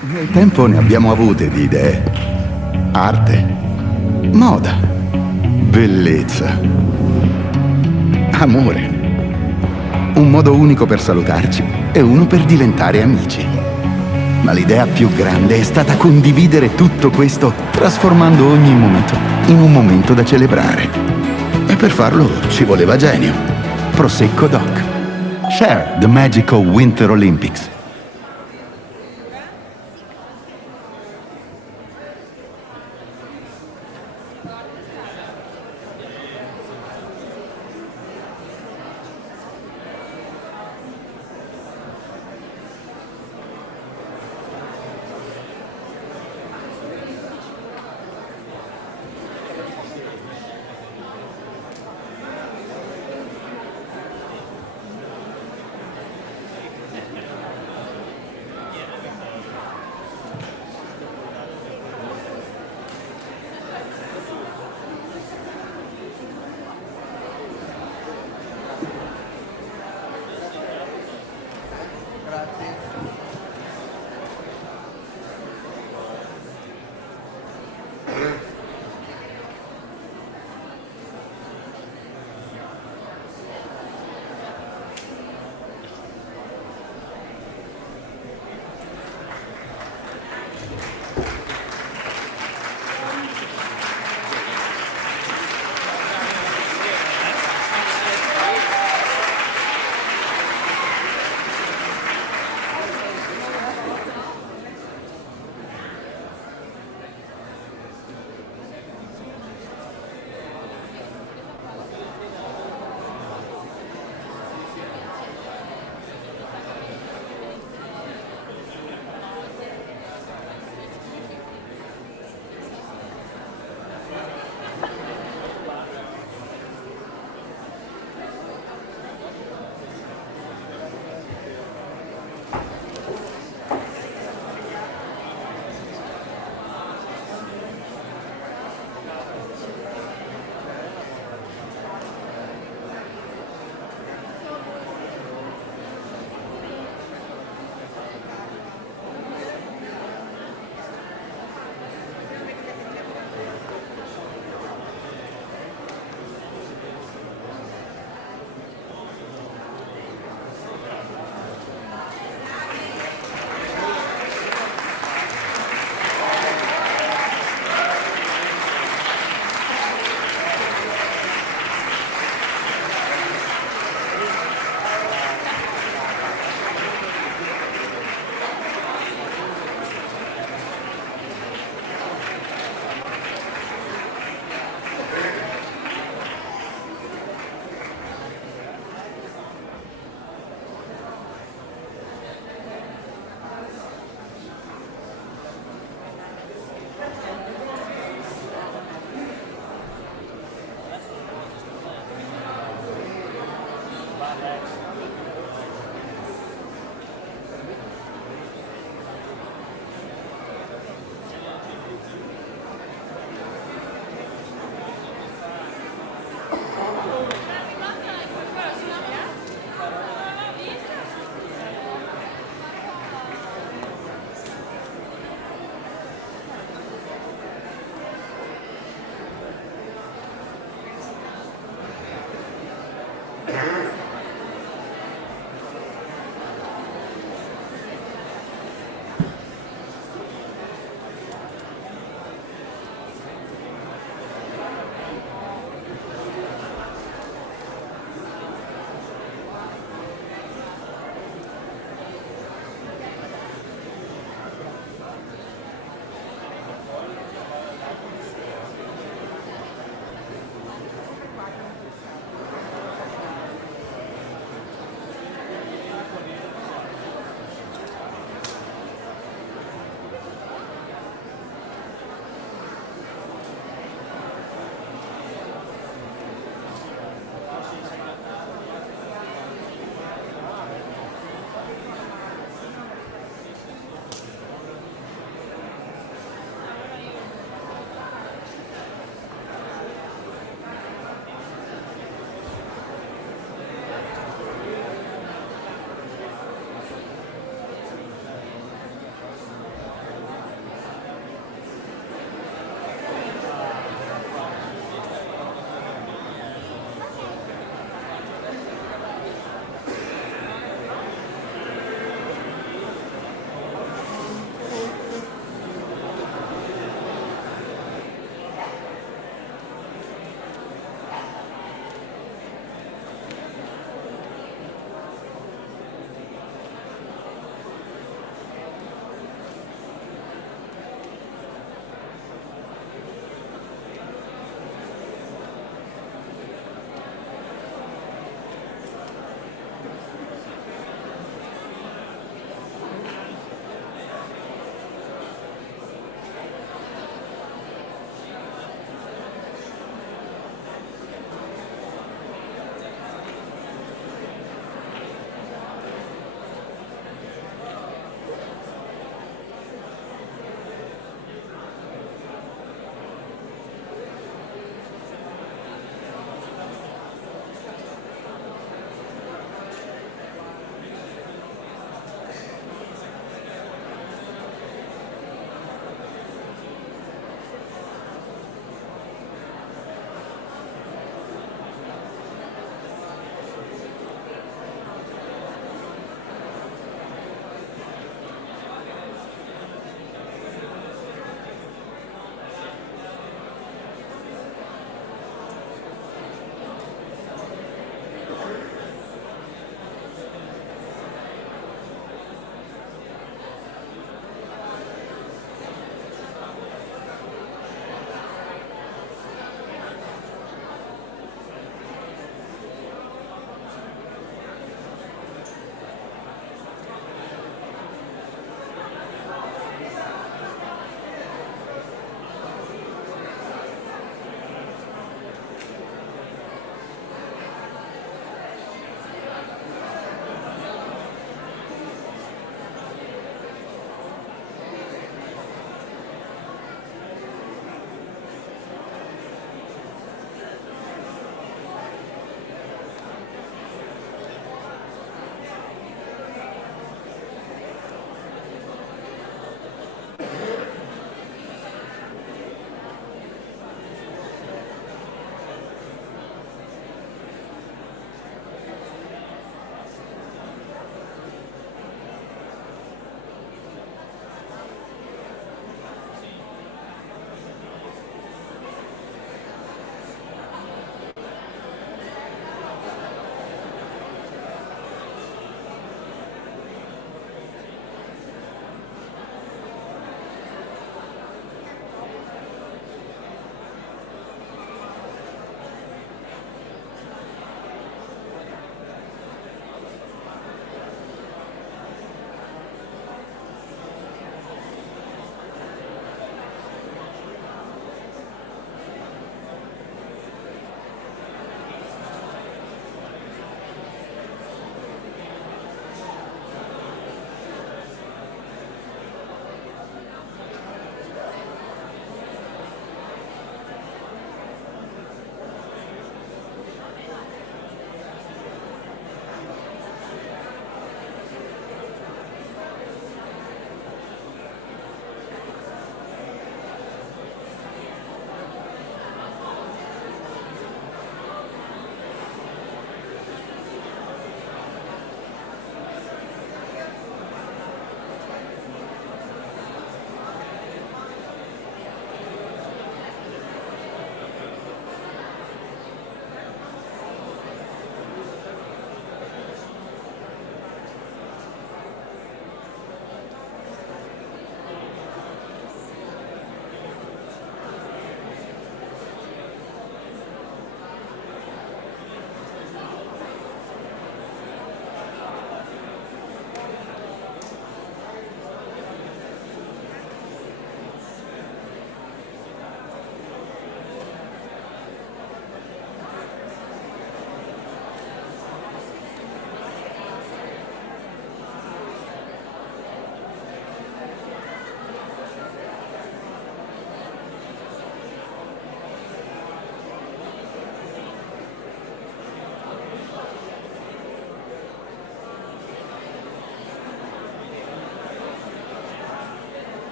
Nel tempo ne abbiamo avute di idee. Arte, moda, bellezza, amore. Un modo unico per salutarci e uno per diventare amici. Ma l'idea più grande è stata condividere tutto questo, trasformando ogni momento in un momento da celebrare. E per farlo ci voleva genio. Prosecco Doc. Share the Magical Winter Olympics.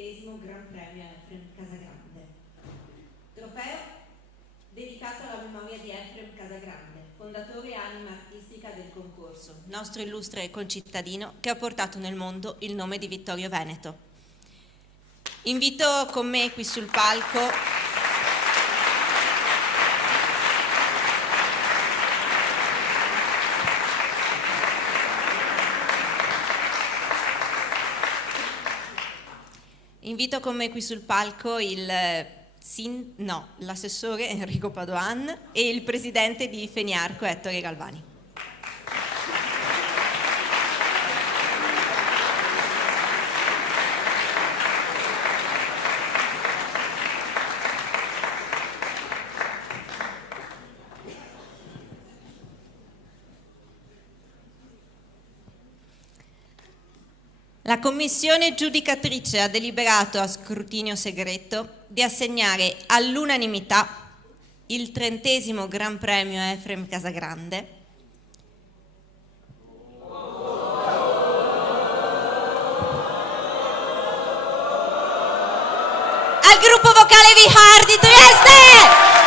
30° Gran Premio Efrem Casagrande. Trofeo dedicato alla memoria di Efrem Casagrande, fondatore e anima artistica del concorso, nostro illustre concittadino che ha portato nel mondo il nome di Vittorio Veneto. Invito con me qui sul palco l'assessore Enrico Padoan e il presidente di Feniarco Ettore Galvani. La commissione giudicatrice ha deliberato a scrutinio segreto di assegnare all'unanimità il 30° Gran Premio Efrem Casagrande al gruppo vocale Vihar di Trieste!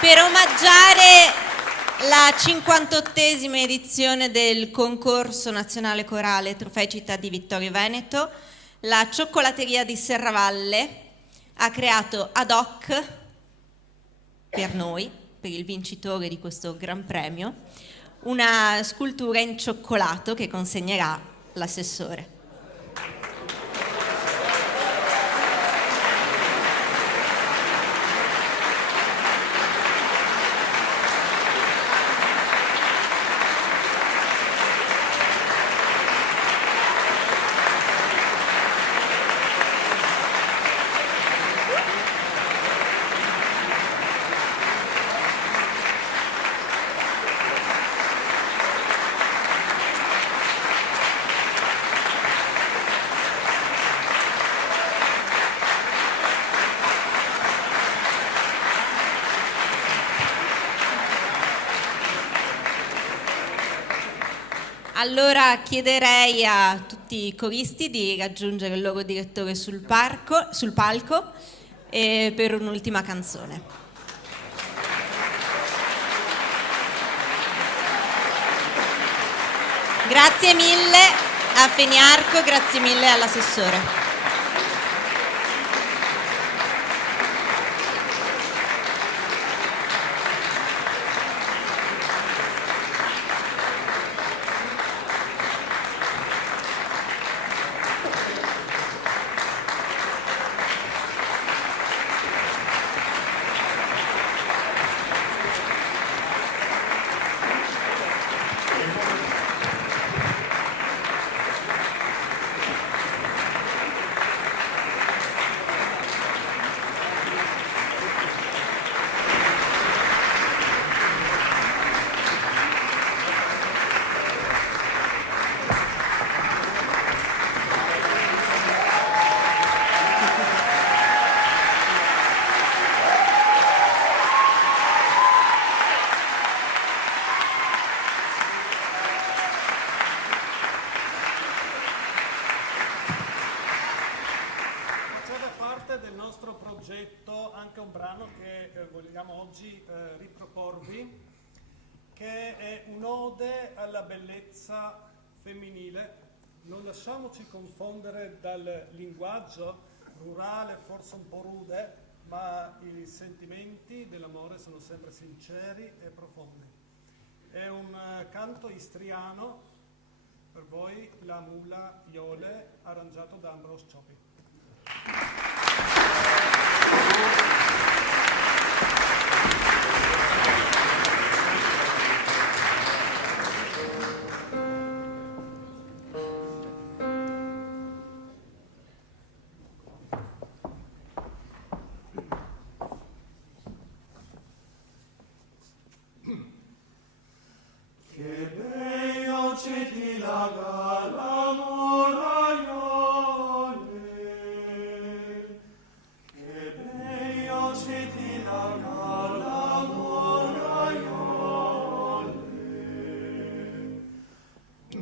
Per omaggiare la 58ª edizione del concorso nazionale corale Trofei Città di Vittorio Veneto, la cioccolateria di Serravalle ha creato ad hoc per noi, per il vincitore di questo Gran Premio, una scultura in cioccolato che consegnerà l'assessore. Allora chiederei a tutti i coristi di raggiungere il loro direttore sul palco per un'ultima canzone. Grazie mille a Feniarco, grazie mille all'assessore. Del nostro progetto anche un brano che vogliamo oggi riproporvi, che è un'ode alla bellezza femminile. Non lasciamoci confondere dal linguaggio rurale, forse un po' rude, ma i sentimenti dell'amore sono sempre sinceri e profondi. È un canto istriano Per voi La Mula Iole, arrangiato da Ambrose Ciopi. Che bello c'è di la galla moraiole, che bello c'è di la galla moraiole,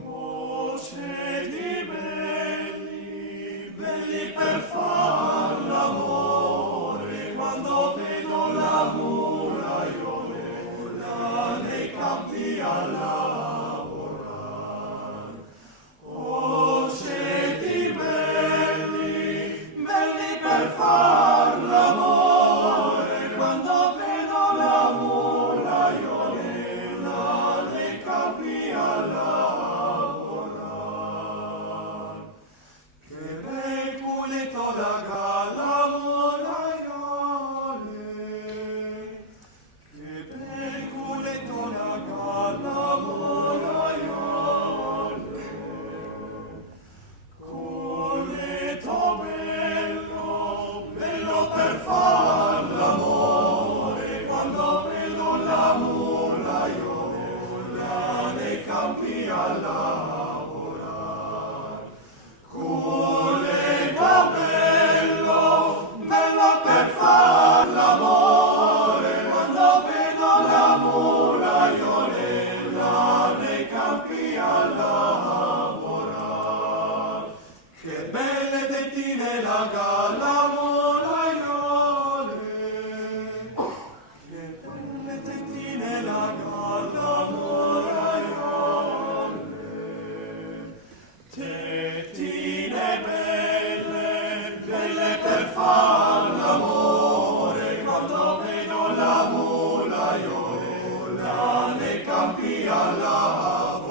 oh c'è di belli, belli per far l'amore, quando vedo la moraiole, là nei campi a lavorare. Oh, siete belli, belli per far l'amore, quando vedo la moraiole, là nei campi a lavorare. Che bel culetto la galla moraiole, che bel culetto la galla moraiole, culetto bello, bello per far l'amore, quando vedo la moraiole, là nei campi a lavorare. Culetto bello, bello per far l'amore, quando vedo la moraiole, là nei campi a lavorare. Che belle tettine la galla moraiole, che belle tettine la galla moraiole, tettine belle, belle per far l'amore, quando vedo la moraiole, là nei campi a lavorare.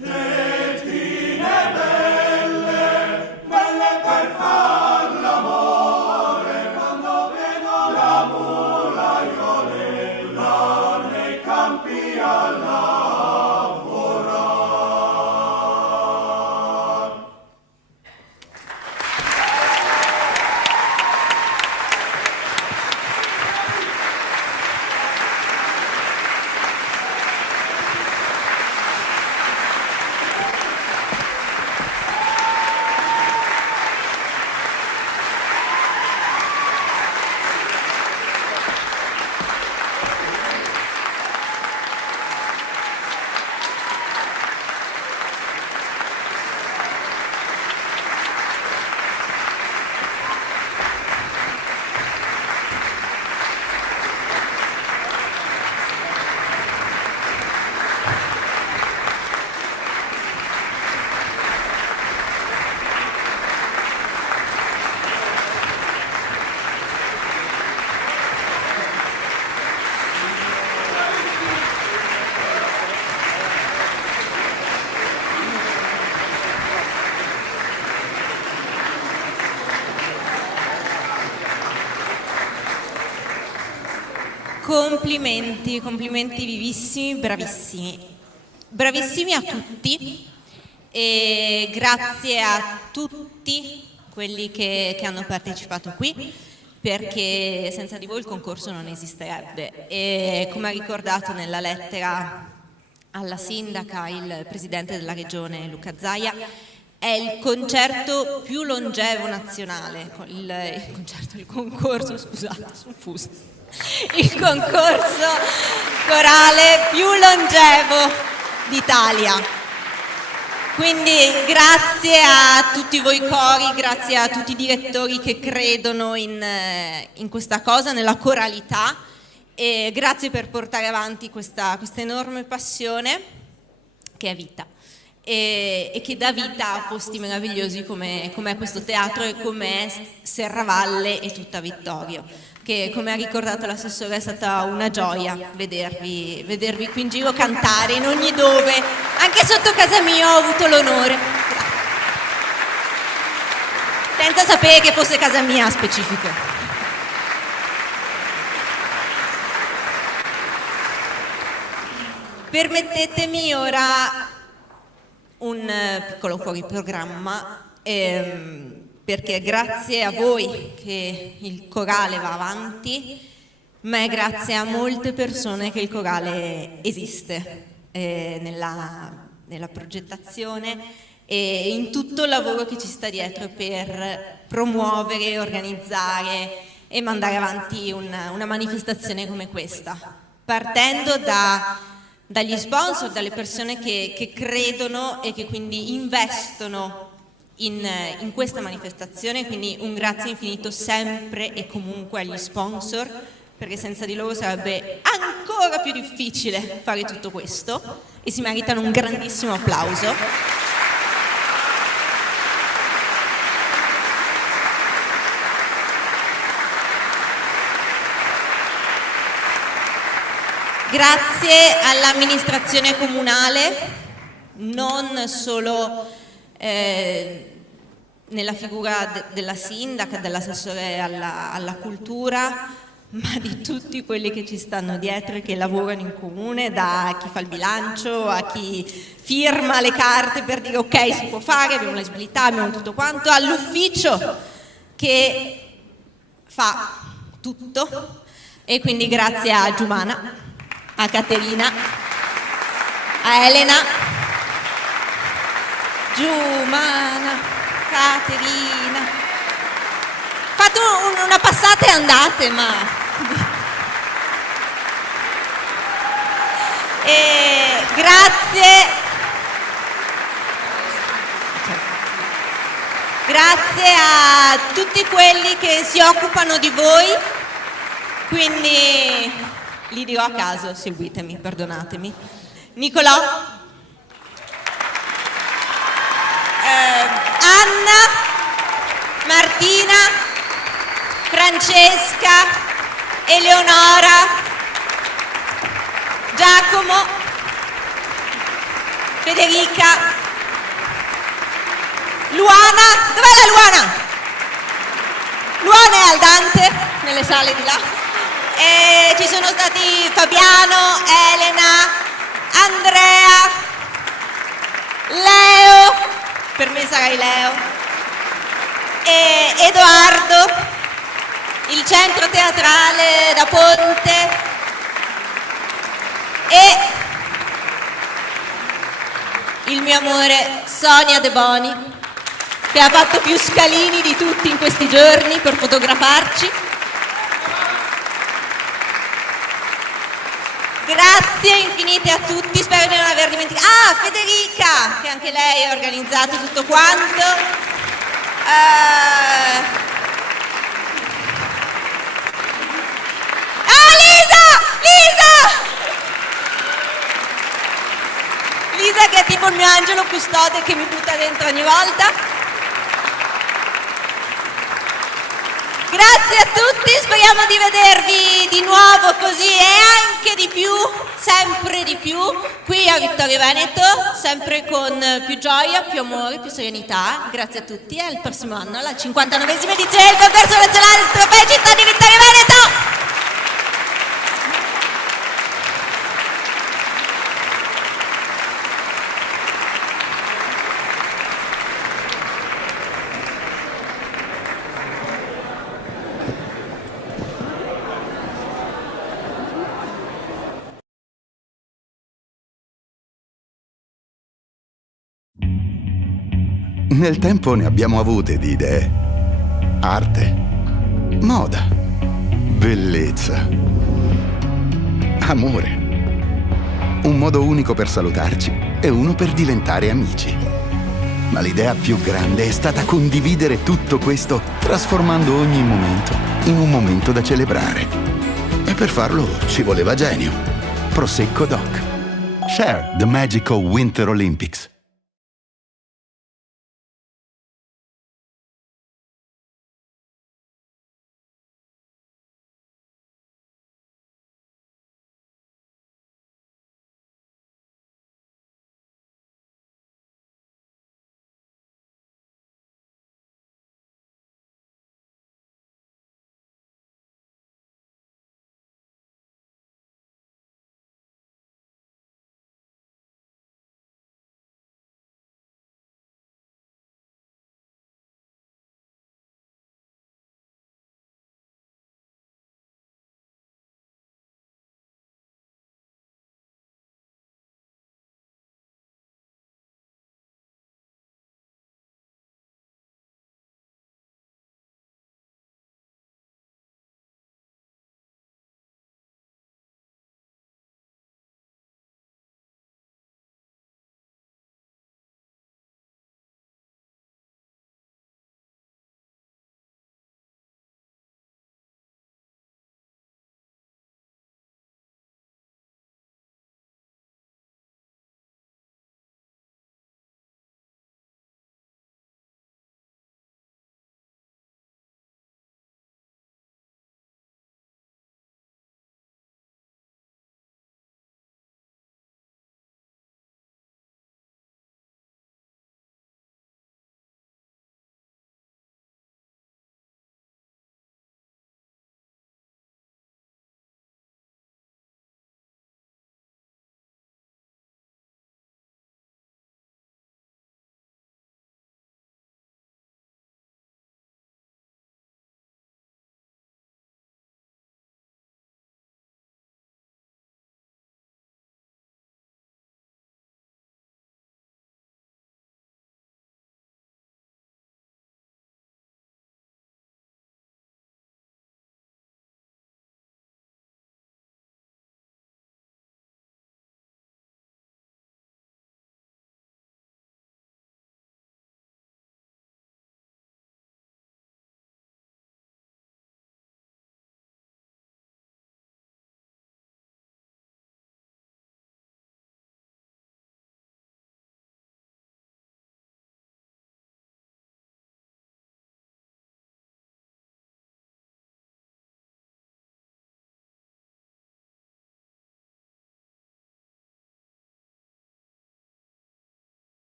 Tettine belle, belle per far l'amore, quando vedo la moraiole, là nei campi a lavorare. Complimenti, complimenti vivissimi, bravissimi. Bravissimi a tutti e grazie a tutti quelli che hanno partecipato qui, perché senza di voi il concorso non esisterebbe. E come ha ricordato nella lettera alla sindaca il presidente della regione Luca Zaia, è il concerto più longevo nazionale, il concorso corale più longevo d'Italia. Quindi grazie a tutti voi cori, grazie a tutti i direttori che credono in questa cosa, nella coralità, e grazie per portare avanti questa enorme passione che è vita e che dà vita a posti meravigliosi come questo teatro e come Serravalle e tutta Vittorio, che come ha ricordato l'assessore è stata una gioia vedervi qui in giro cantare in ogni dove Anche sotto casa mia ho avuto l'onore. Senza sapere che fosse casa mia specifico. Permettetemi ora un piccolo fuori programma, perché grazie a voi che il corale va avanti, ma è grazie a molte persone che il corale esiste nella progettazione e in tutto il lavoro che ci sta dietro per promuovere, organizzare e mandare avanti una manifestazione come questa, partendo dagli sponsor, dalle persone che credono e che quindi investono in questa manifestazione, quindi un grazie infinito sempre e comunque agli sponsor, perché senza di loro sarebbe ancora più difficile fare tutto questo e si meritano un grandissimo applauso. Grazie all'amministrazione comunale, non solo nella figura della sindaca, dell'assessore alla cultura, ma di tutti quelli che ci stanno dietro e che lavorano in comune, da chi fa il bilancio a chi firma le carte per dire ok, si può fare, abbiamo la visibilità, abbiamo tutto quanto, all'ufficio che fa tutto. E quindi grazie a Giumana, a Caterina, a Elena, Giumana, Caterina. Fate una passata e andate, ma... E grazie a tutti quelli che si occupano di voi, quindi li dirò a caso, seguitemi, perdonatemi. Nicolò, Anna, Martina, Francesca, Eleonora, Giacomo, Federica, Luana, dov'è la Luana? Luana è al Dante, nelle sale di là. E ci sono stati Fabiano, Elena, Andrea, Leo, per me sarai Leo, e Edoardo, il centro teatrale da Ponte e il mio amore Sonia De Boni, che ha fatto più scalini di tutti in questi giorni per fotografarci. Grazie infinite a tutti, spero di non aver dimenticato. Ah, Federica, che anche lei ha organizzato tutto quanto. Lisa che è tipo il mio angelo custode che mi butta dentro ogni volta. Grazie a tutti, speriamo di vedervi di nuovo così e anche di più, sempre di più, qui a Vittorio Veneto, sempre con più gioia, più amore, più serenità. Grazie a tutti e al prossimo anno, alla 59esima edizione del concorso nazionale del Trofeo Città di Vittorio Veneto! Nel tempo ne abbiamo avute di idee. Arte, moda, bellezza, amore. Un modo unico per salutarci e uno per diventare amici. Ma l'idea più grande è stata condividere tutto questo, trasformando ogni momento in un momento da celebrare. E per farlo ci voleva genio. Prosecco Doc. Share the Magical Winter Olympics.